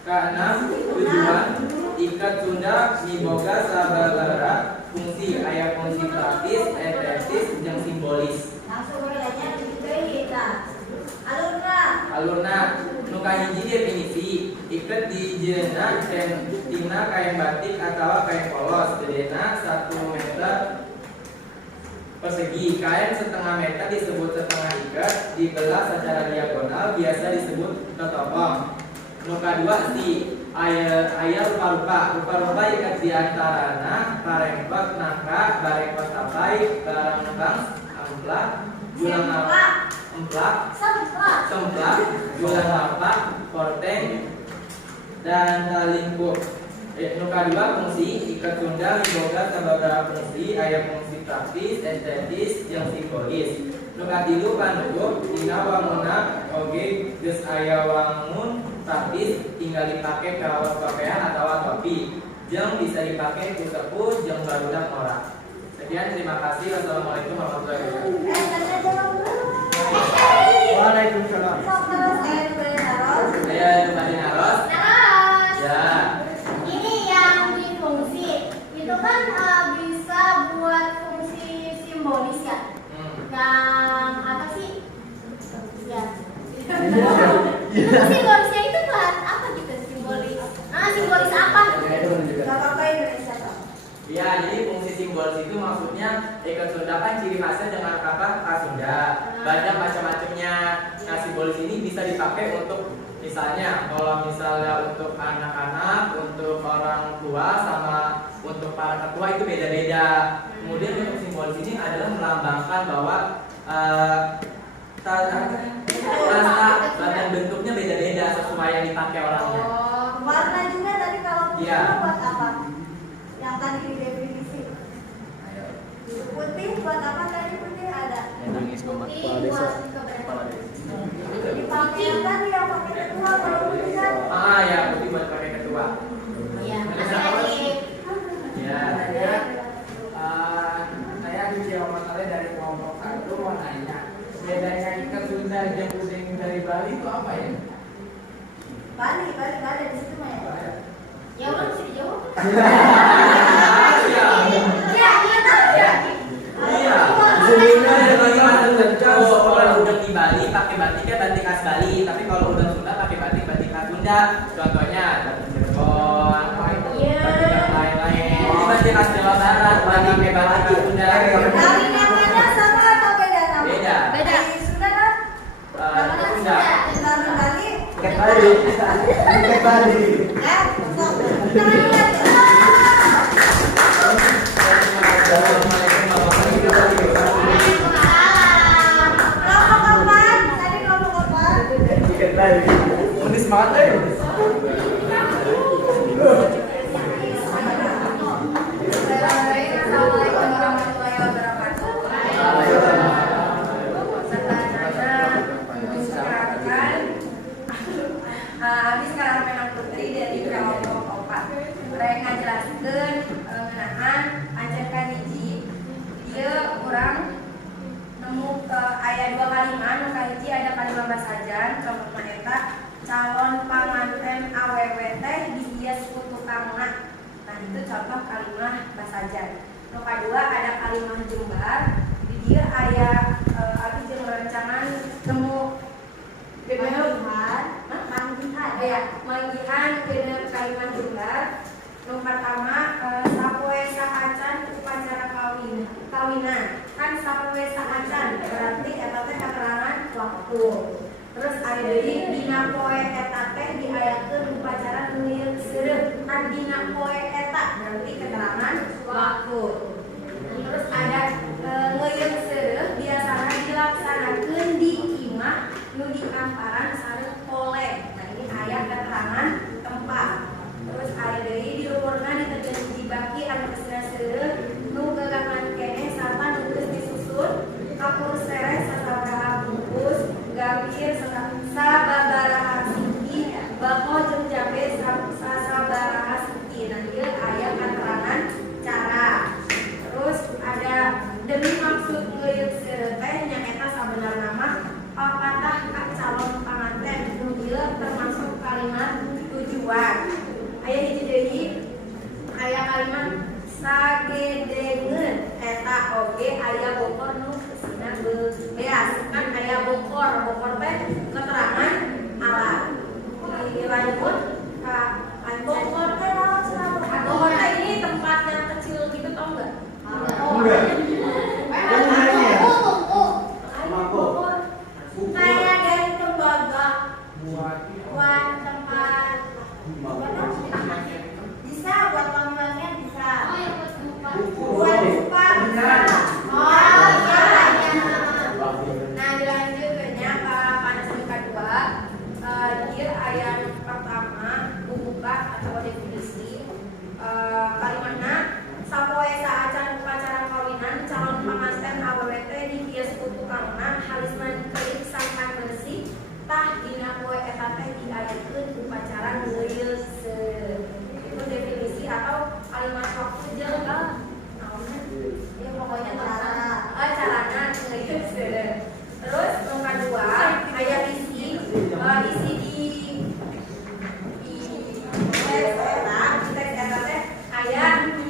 Keenam, tujuan ikat Sunda miboga sababaraha fungsi aya fungsi praktis, estetis, jeung simbolis. Langsung bedanya juga kita. Alurna nu kahiji definisi ikat di jeuna tina kain batik atau kain polos gedena 1 meter persegi. Kain setengah meter disebut setengah ikat, dibelah secara diagonal biasa disebut totopong. Nu kadua aya rupa-rupa ikat di antarana parengkot nangka, barengkot tapai, barang bang, amplak, julang emplak, semplak, julang lapak, porteng, dan talingkuk. Nu kadua fungsi ikat Sunda miboga sababaraha fungsi aya fungsi praktis, estetis, jeung simbolis. Nu katilu panutup dina wangunna oge geus aya wangun praktis tinggal dipake kawas kopea atawa topi. Jeung bisa dipake ku sepuh jeung barudak ora. Sekian, terima kasih. Wassalamualaikum warahmatullahi wabarakatuh. Waalaikumsalam. Saya Nubadi Naros. Ya. Ini yang di fungsi itu kan bisa buat fungsi simbolis ya. Yang apa sih? Ya. Simbolisnya itu buat apa gitu simbolis? Simbolis apa? Gak apa-apa Indonesia kok. Ya, jadi fungsi simbolis itu maksudnya ikat Sunda kan ciri khasnya dengan apa? Khas Sunda. Banyak macam-macamnya. Nah, simbolis ini bisa dipakai untuk misalnya kalau misalnya untuk anak-anak, untuk orang tua sama untuk para ketua itu beda-beda. Kemudian untuk simbolis ini adalah melambangkan bahwa rasa dan bentuknya beda-beda sesuai yang dipakai orangnya. Warna juga tadi kalau Iya. buat apa? Yang tadi di definisi. Putih buat apa tadi putih ada? Putih buat kepala desa. Dipakai kan yang pakai ketua kalau putih kan? Ya, putih buat pakai ketua. Iya, masih lagi. Ya. Saya Wijaya Matale dari kelompok 1 mau nanya, bedanya ikat Sunda jeung puding dari Bali itu apa ya? Bali ada di situ mah ya. Ya udah bisa dijawab. Iya. Iya, tahu ya. Iya. Kalau udah di Bali pakai batiknya batik khas Bali, tapi kalau udah Sunda pakai batik khas Sunda. beda. Contohnya dari Cirebon, Iya. dan lain-lain. Ini masih khas Jawa Barat, bukan bebas lagi. Sunda. Dari namanya sama atau beda nama? Beda. Beda. Dari Sunda kan? Sunda. Dari Bali. Ikat Bali. Ikat Bali. Sok. Tangan lagi. Kelompok apa? Tadi kelompok apa? Ikat Bali. Manis banget ya. Assalamualaikum warahmatullahi wabarakatuh. Abi sekarang memang putri dari kelompok 4. Mereka jelaskan ngenaan ajarkan hiji. Dia orang nemu ayat 2 kalimat, nu kahiji ada kalimat basajan, contoh maneta calon panganten awewe teh dihias ku tukangna. Nah itu contoh kalimat basajan. Nu kedua ada kalimat jembar, di dia aya abi jeung rancangan nemu manggihan bener kalimat jembar. Nu pertama sapoe saacan upacara kawinan. Kan sapoe saacan berarti eta teh keterangan waktu. Terus aya deui dina poe eta teh diayakeun upacara ngeuyeuk seureum. Kan dina poe eta berarti keterangan waktu. Terus ada ngeuyeuk seureum biasana dilaksanakeun di imah nu di kamparan sareng polek. Nah ini aya keterangan tempat. Terus aya deui di luhurna diterjeun hiji baki anu kesina seureum nu gagakan keneh sarta nu geus disusun kapur sereh sabaraha bungkus gambir sababaraha siki bako jeung jabe sabaraha siki. Nah ieu aya keterangan cara. Terus ada demi maksud ngeuyeuk seureum teh nyaeta sabenerna mah apatah calon panganten nu ieu termasuk kalimat tujuan. Aya hiji deui aya kalimat sagedengeun eta oge aya bokor nu kesina beas. Kan aya bokor teh keterangan alat. Dilanjut ka bokor teh naon cenah bokor teh ini tempat yang kecil gitu tau enggak? Kayak dari tembaga. Buat tempat bisa buat panggilannya bisa. Buat lupa bisa. Oh iya. Nah dilanjutnya ke panasnya kedua. Dia ayat pertama buka atau definisi kalimatna sapoe saacan upacara kawinan calon panganten awewe teh dihias ku tukangna halisna dikelik sangkan bersih tah dina poe eta teh diayakeun upacara ngeuyeuk seureum. Itu definisi atau kalimat waktu jeung naonnya ya pokoknya carana ngeuyeuk seureum. Terus yang kedua aya isi di teks eta teh aya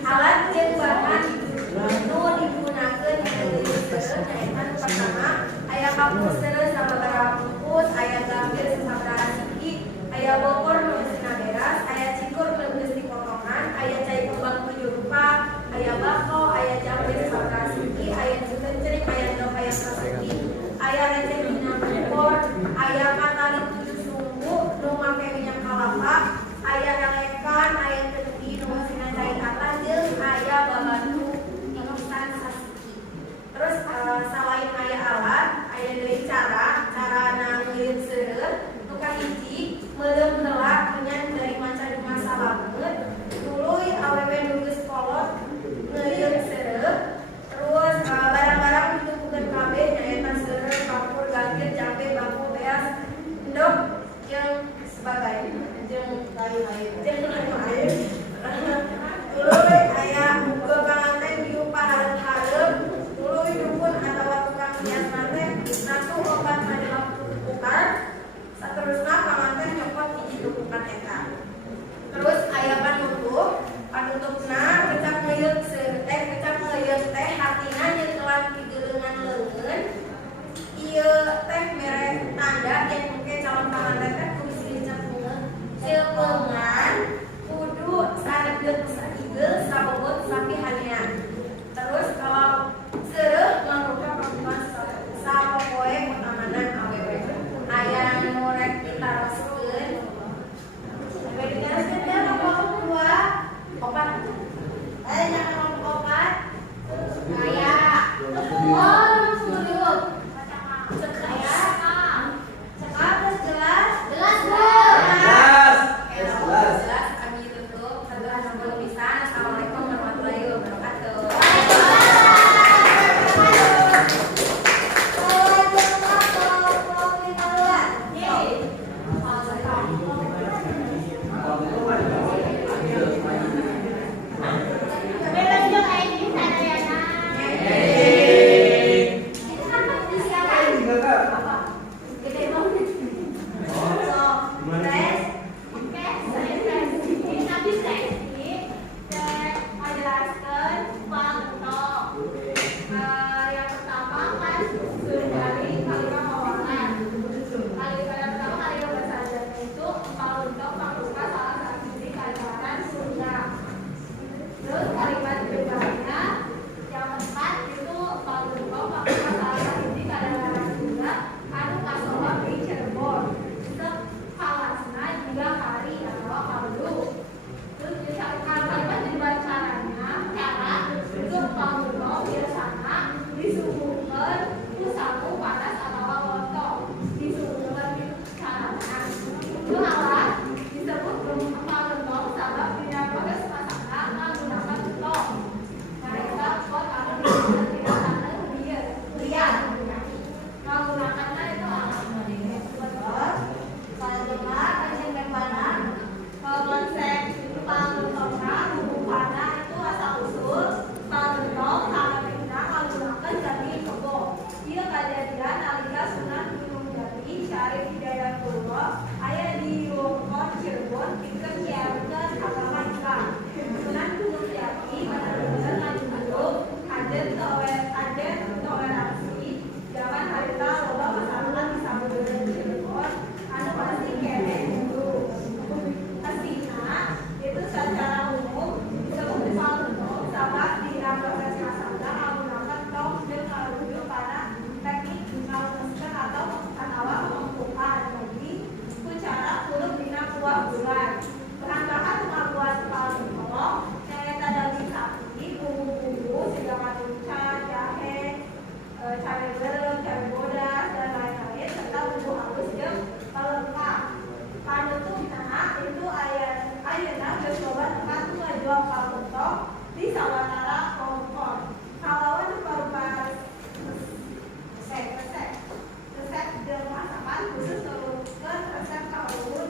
alat jeung bahan nu digunakeun ngeuyeuk seureum. Nyaeta pertama aya kapur seureum sababaraha bungkus, aya gambir sabaraha siki, aya bokor nu geus beras, aya cikur nu geus dipotongan, aya cai kembang 7 rupa, aya bako, aya jambe sabaraha siki, aya cencering, aya endog, aya sasiki, aya receh dina bokor, aya katali 7 sumbu nu make minyak kalapa, aya elekan, aya tendi nu meusina cai kata jeung aya babatu irisan sasiki. Terus selain aya alat, aya deui cara ngeuyeuk seureum. Nu kahiji meuleum heula menyan dari manca di masa banget. Tuluy awewe nu geus kolot ngeuyeuk seureum. Terus barang-barang ditumpukeun kabeh nyaeta seureum, kapur, gambir, jambe, bako, beas, endog jeung sebagainya. Jeung lain-lain. Tuluy aya uga panganten diupah hareup-hareup. Tuluy dukun atawa tukang hias teh natu obat adalah tupukan. Saterusna panganten nyokot hiji tupukan eta. Terus aya panutupna kecap ngeuyeuk teh hatina nyekelan pigeuleungan leungeun. Ieu teh mere tanda yen engke calon panganten teh kudu dicap Pulau Palembang di sawatara Hongkong. Kalau rupa-rupa resep dan masakan khusus teruskan resep tahun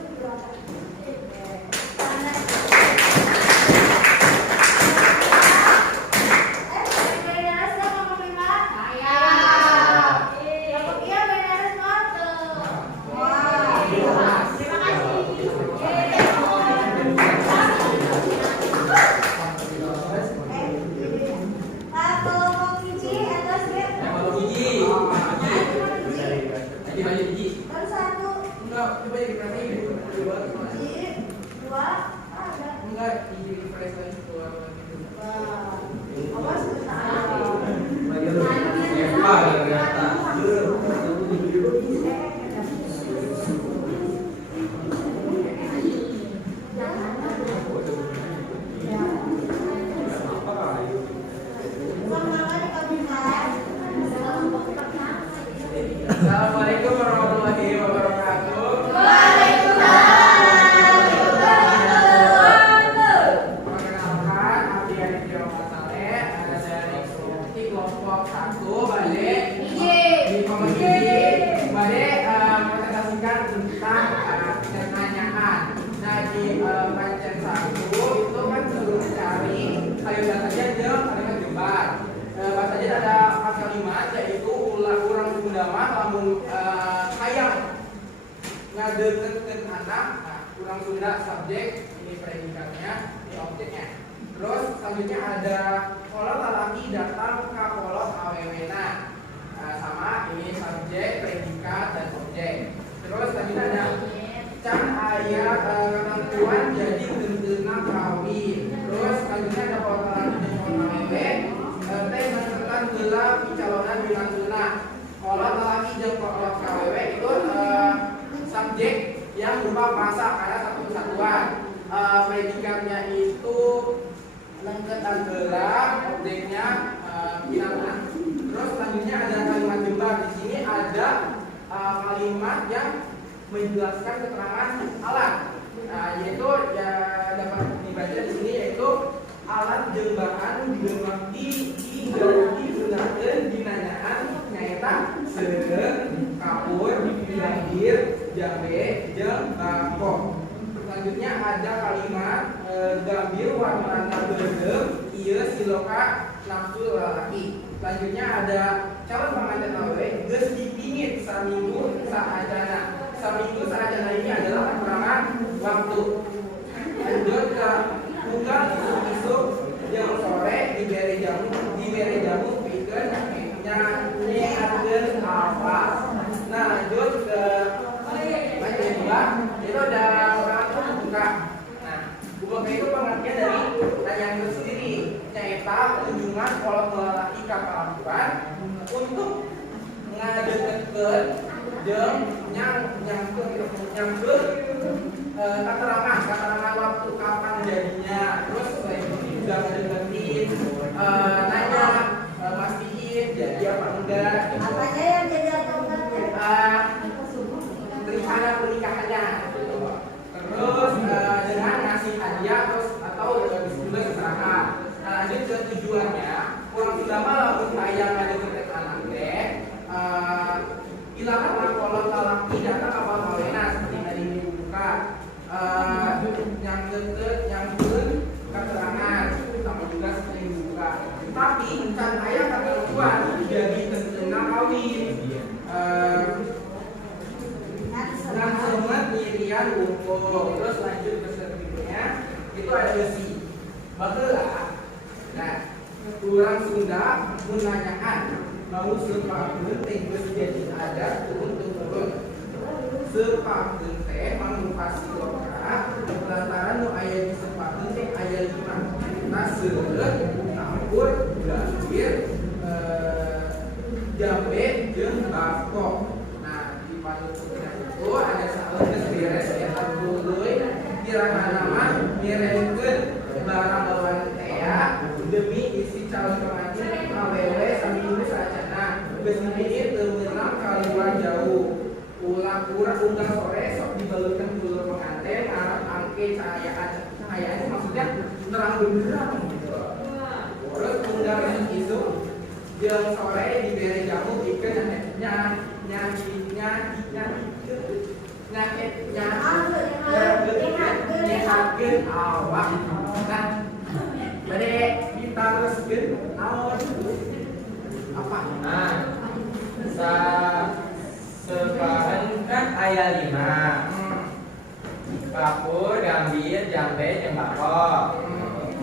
6 terang benderang gitu. Terus kemudian itu jam sore diberi jamu ikan nyehatkeun awak. Nah, bade ditaroskeun naon apa? Nah, sebahan kan aya 5. Kapur, gambir, jambe, jeung bako.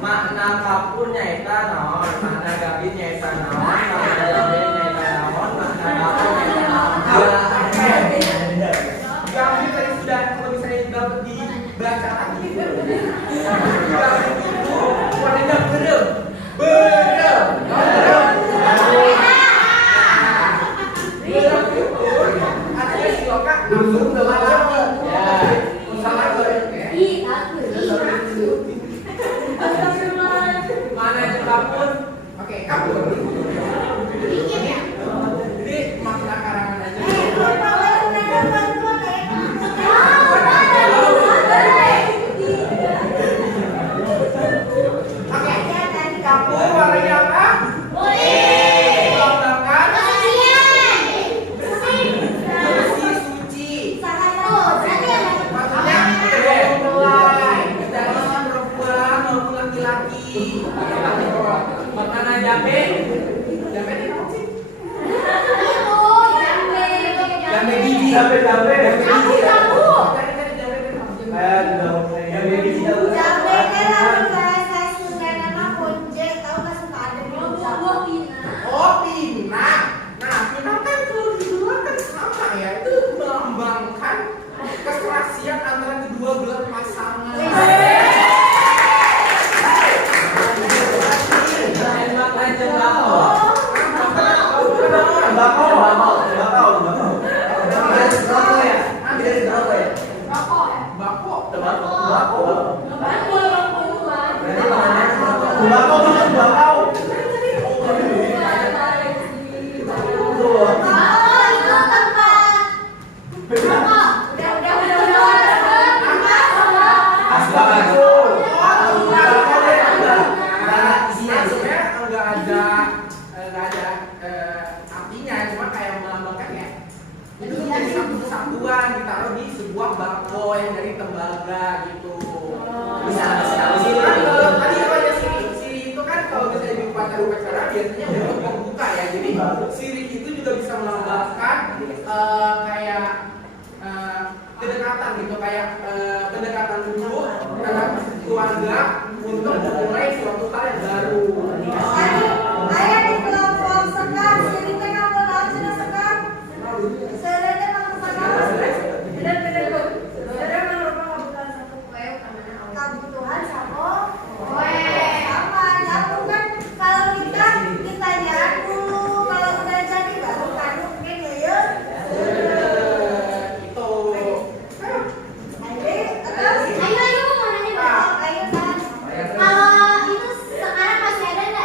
Makna kapur nyaeta naon? Makna gambir nyaeta naon? Makna jambe nyaeta naon? Makna bako nyaeta naon? Gambir tadi sudah, kalau misalnya dapat dibaca lagi. Gambir itu warnanya berem. Artinya siloka langsung berlalu. Ya, salah berem ya. Mana yang kapur? Oke, kapur. Jadi makna karangan aja. Oke, kapur warnanya apa? Melambangkan bersih, suci. Maksudnya mempelai, dalam perempuan maupun laki-laki. Makna jambe, jambe ini apa sih? Jambe gigi, jambe gigi. Jambe gigi tahu. Oh, pinang. Nah, pinang kan kalau dijual kan sama ya. Itu melambangkan keserasian antara kedua belah pasangan. Ditaruh di sebuah bako yang dari tembaga gitu. Bisa tadi apa ya siri itu kan kalau misalnya di upacara biasanya untuk membuka ya. Jadi siri itu juga bisa melambangkan kayak kedekatan gitu, kayak kedekatan dulu antara keluarga untuk memulai suatu hal yang baru. Ayah di kelompok sekar, siriknya kamu tahu sudah sekar? Serenya kamu sekar? Bener merupakan kebutuhan satu kue, kebutuhan satu kue. Sama, nyambung kan? Kalau kita nyambung, kalau udah jadi baru kan mungkin ya. Itu. Ayo mau nanya dong. Ayo kan. Kalau itu sekarang masih ada nggak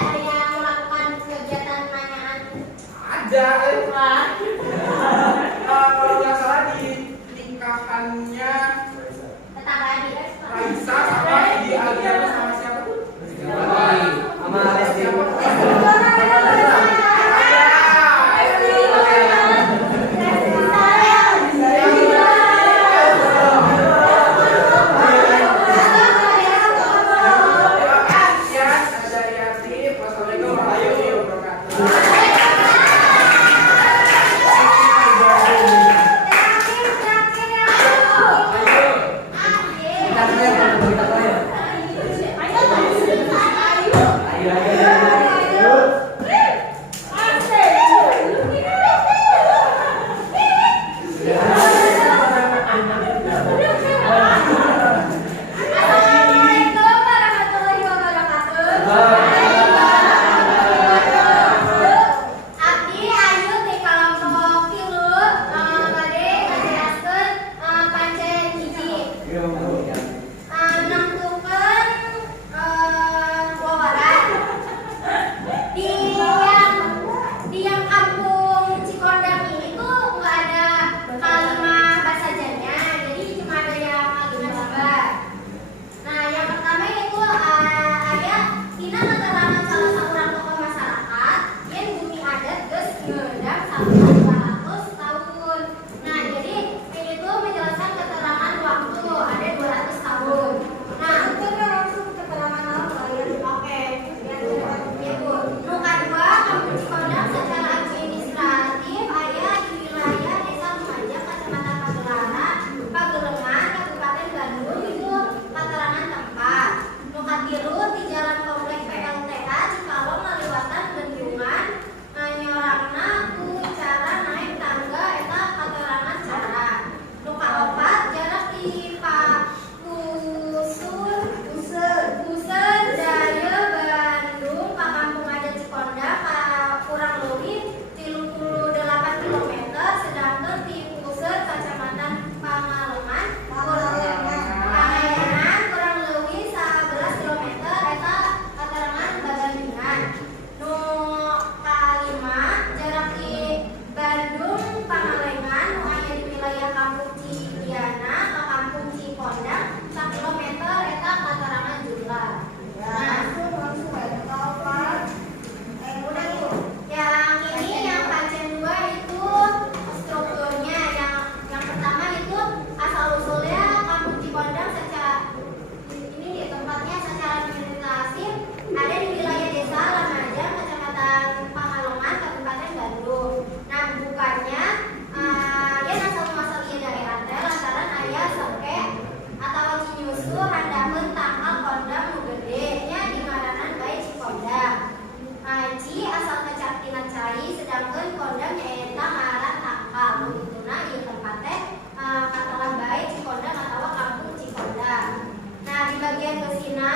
di bagian kesina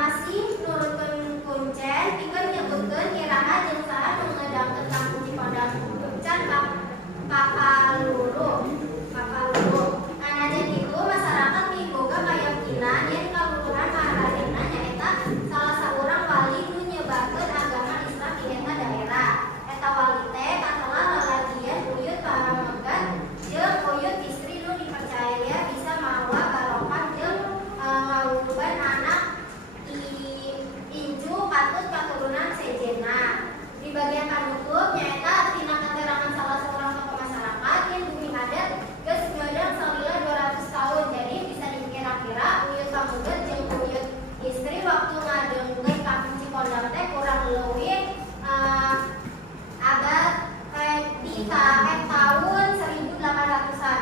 masih nurutkan kuncen pikeun nyebutkeun iraha jeung saha nu ngedangkeun kampung Cipondak can Pakaluru. Najan kitu masyarakat miboga kayakinan yen kaluluran Maharajana nyaeta salah saurang wali nu nyebarkeun agama Islam di eta daerah. Eta wali teh katelah lalagian uyut paramegat jeung uyut istri nu dipercaya bisa mawa barokah jeung ngawuluban anak incu katut katurunan sejenna. Di bagian panutup nyaeta tina keterangan salah seorang tokoh masyarakat yang bumi adat geus ngadang salila 200 tahun. Jadi bisa dikira-kira uyut pamuget jeung uyut istri waktu ngadengkeun kampung Cipondak teh kurang leuwih abad di tahun 1800-an.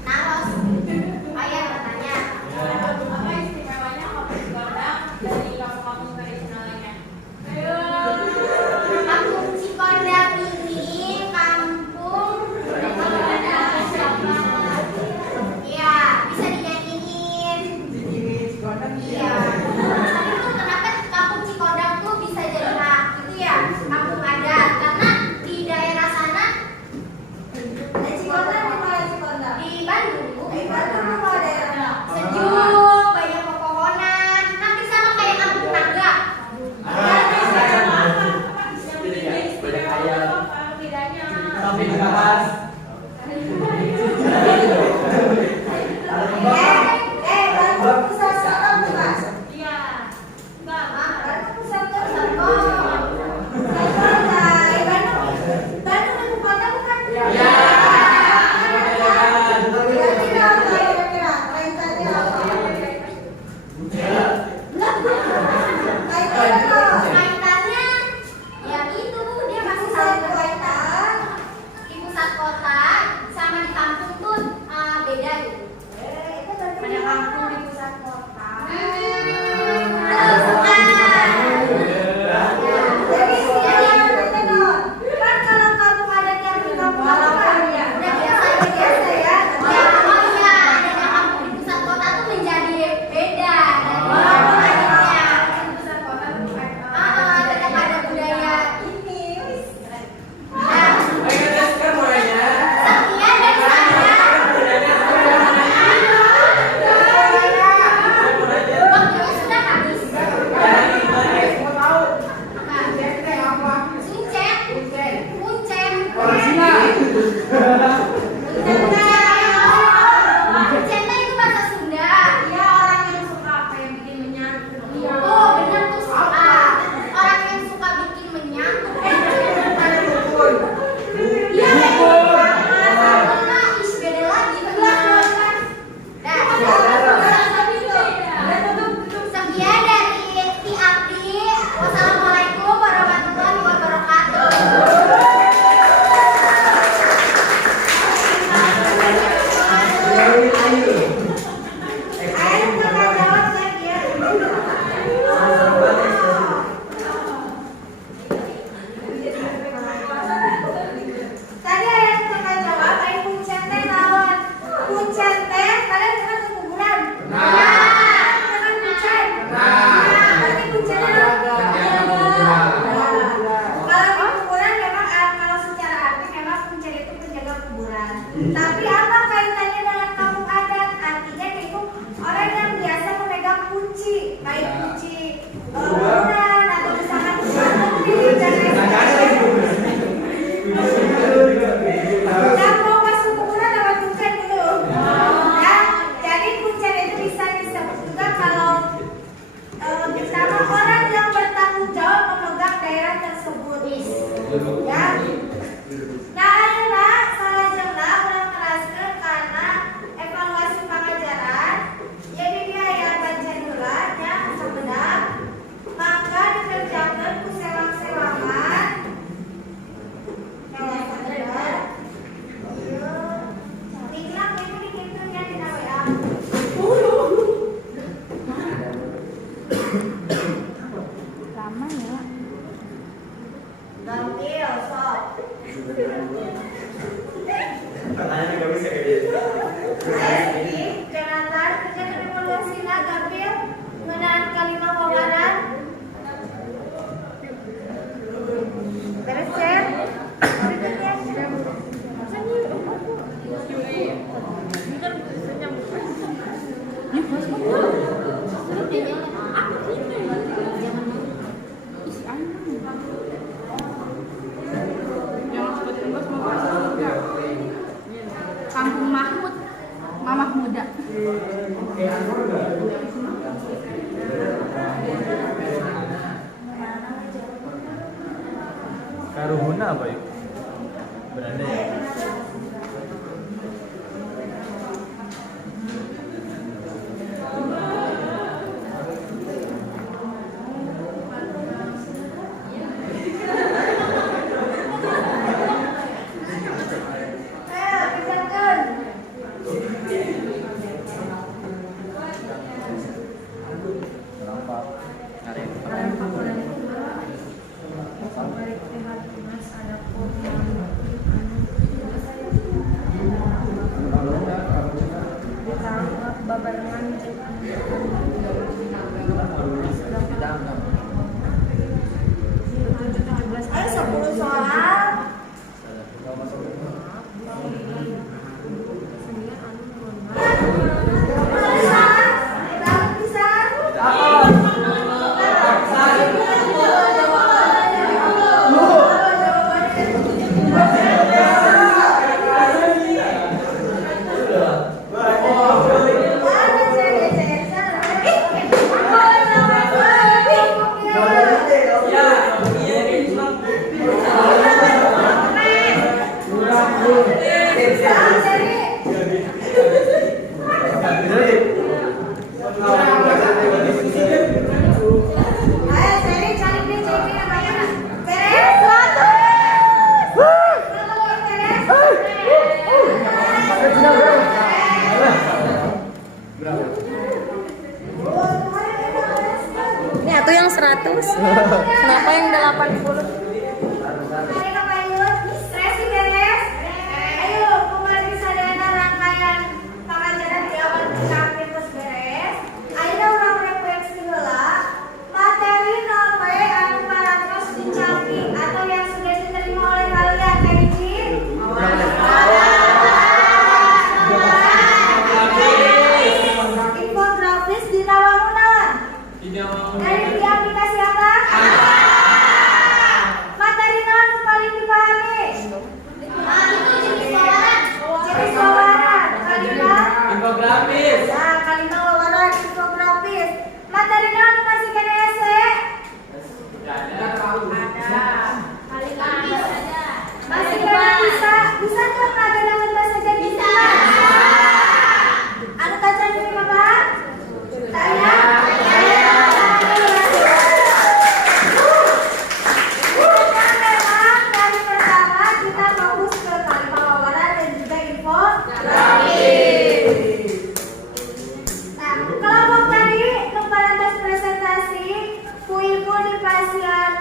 Naros. Ayah bertanya. Apa istimewanya kampung Cipondak dari kampung-kampung tradisional lainnya? Kampung Cipondak ini kampung ya bisa dinyanyiin. Iya. Tapi tuh kenapa kampung Cipondak tuh bisa jadi gitu ya kampung adat? Karena di daerah sana Cipondak di mana Cipondak? di Bandung Di Bandung apa daerah? sejuk, banyak pepohonan, hampir sama kayak kampung Naga. Bedanya. Tapi dibahas. Bandung pusat kota bukan? Iya. Enggak, Bandung pusat kota. Bandung ibu kota bukan? Ya. Berarti apa kira-kira? Kaitannya apa? Kaitannya apa? kaitannya ya itu dia masih saling berkaitan di pusat kota sama di kampung tuh beda gitu. Itu berarti Ada kampung di pusat kota. Jadi yang itu dong. Kan kalau kampung adat yang di kampung halaman ya. Udah biasa ya. Ya, oh iya, adanya kampung di pusat kota tuh menjadi beda dari kampung lainnya. Di pusat kota bukan. Tetap ada budaya ini. Nah, sekian dari saya. Waktunya sudah habis. Kuncen. Kuncen itu bahasa Sunda. Iya, orang yang suka apa yang bikin menyatu. Oh, benar tuh suka. Orang yang suka bikin menyatu. Iya, karena is beda lagi benar. Sekian dari Ti Abdi. Wassalamualaikum warahmatullahi wabarakatuh. Ayo kita jawab lagi ya. Tadi ayah kita jawab, ayo kuncen teh naon? Kuncen teh kalian pernah ke kuburan? Pernah kuncen? Berarti kuncennya kalau di kuburan memang kalau secara arti memang kuncen itu penjaga kuburan. Tapi apa kaitannya dengan kampung adat? Artinya itu orang yang biasa memegang kunci, baik kunci kuburan atau misalkan kuburan dan lain sebagainya. Yang mau masuk kuburan dapat kuncen dulu. Ya, jadi kuncen itu bisa disebut juga kalau bersama orang yang bertanggung jawab memegang daerah tersebut. Ya. Nah, ayeuna salajengna urang teraskeun kana evaluasi pengajaran. Jadi dia aya baca heula nya sabedak. Maka dikerjakeun ku sewang-sewangan. Pertanyaan nggak bisa kayak gitu. Jonathan, kerja evaluasinya Gabriel mengenai kalimat wawaran. Beres, Chef? Berikutnya, Chef. Kampung Mahmud, Mamah Muda. Karuhuna apa yuk? Beranda ya? Ayo, kerjakan. Berapa? Hari Ayo 10 soal. Ini aku yang 100. Kenapa yang 80? Ayo, kembali sadana rangkaian pengajaran di awal capek terus beres. Ayo orang refleksi heula. Materi nomor anu parantos dicapi atau yang sudah diterima oleh kalian kayak gini. Infografis di Rawamunan. Dari di aplikasi apa? Materi non paling dipahami. Jenis wawaran. Kalimat. Infografis. Nah, kalimat wawaran infografis. Materi non masih kena esai. Masih kena bisa tuh ada yang bahasa jadi bisa. Anu kaca dari Bapak? Saya. Memang dari pertama kita fokus ke kalimat wawaran dan juga infografis. Nah, kelompok tadi keparantos presentasi ibu di pasien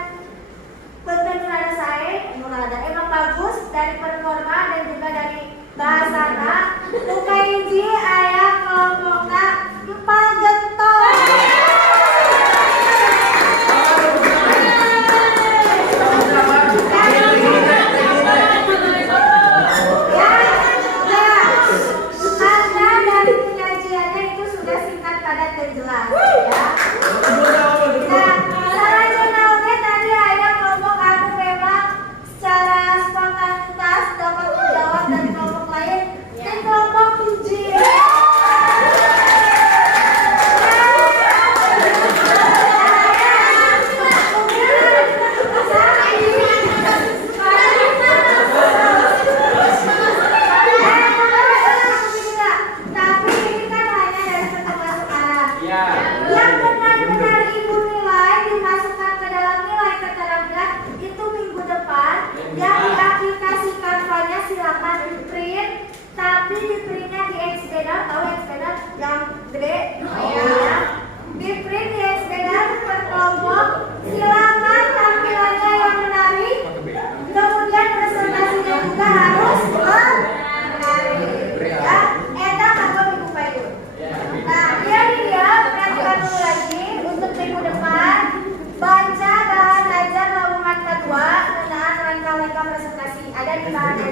betul ada saya emang bagus dari performa dan juga dari bahasana. Luka hiji ayah kelompoknya 4 gentong. Karena dari penyajiannya itu sudah singkat, padat, dan jelas ya. Nah, selanjutnya tadi ada kelompok anu memang secara spontanitas dapat menjawab dari kelompok lain dan kelompok uji. Tapi ini kan hanya dari pertemuan sekarang. Yang benar-benar ibu nilai dimasukkan ke dalam nilai keterampilan itu minggu depan. Yang diaplikasikan banyak silakan di print, tapi di printnya di Xpedan, tahu Xpedan yang gede, ya. Di print di Xpedan per kelompok. Silakan tampilannya yang menarik, kemudian presentasinya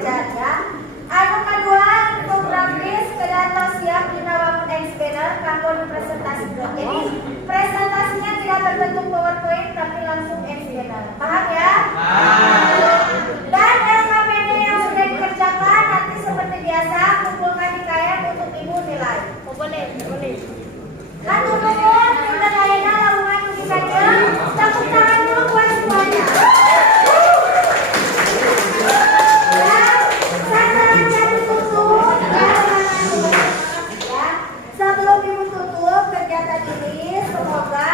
diajar ya. Anu kedua infografis kedato siap dina wangun explainer kanggo dipresentasikan. Jadi presentasinya tidak berbentuk PowerPoint tapi langsung explainer. Paham ya? Dan LKPD yang sudah dikerjakan nanti seperti biasa kumpulkan di KM untuk ibu nilai. Boleh. Hatur nuhun, kita lainnya lamungan uji saja. Tepuk tangan dulu buat semuanya. Sebelum ibu tutup kegiatan ini, semoga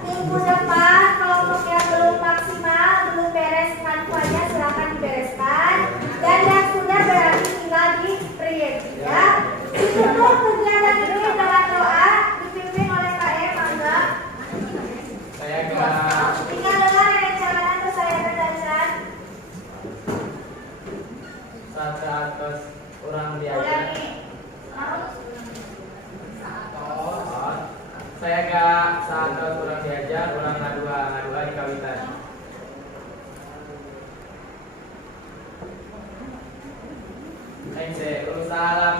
minggu depan kelompok yang belum maksimal, belum beres manfaatnya silakan dibereskan, dan yang sudah berarti tinggal di print ya. Ditutup kegiatan ini dengan doa dipimpin oleh KM Mangga. Saya enggak. Tinggal dengar rencana terus saya bacakan. 100 orang diajar. Ulangi. Saya enggak 100 orang diajar, orang ngadua di kawitan. Aing se salam.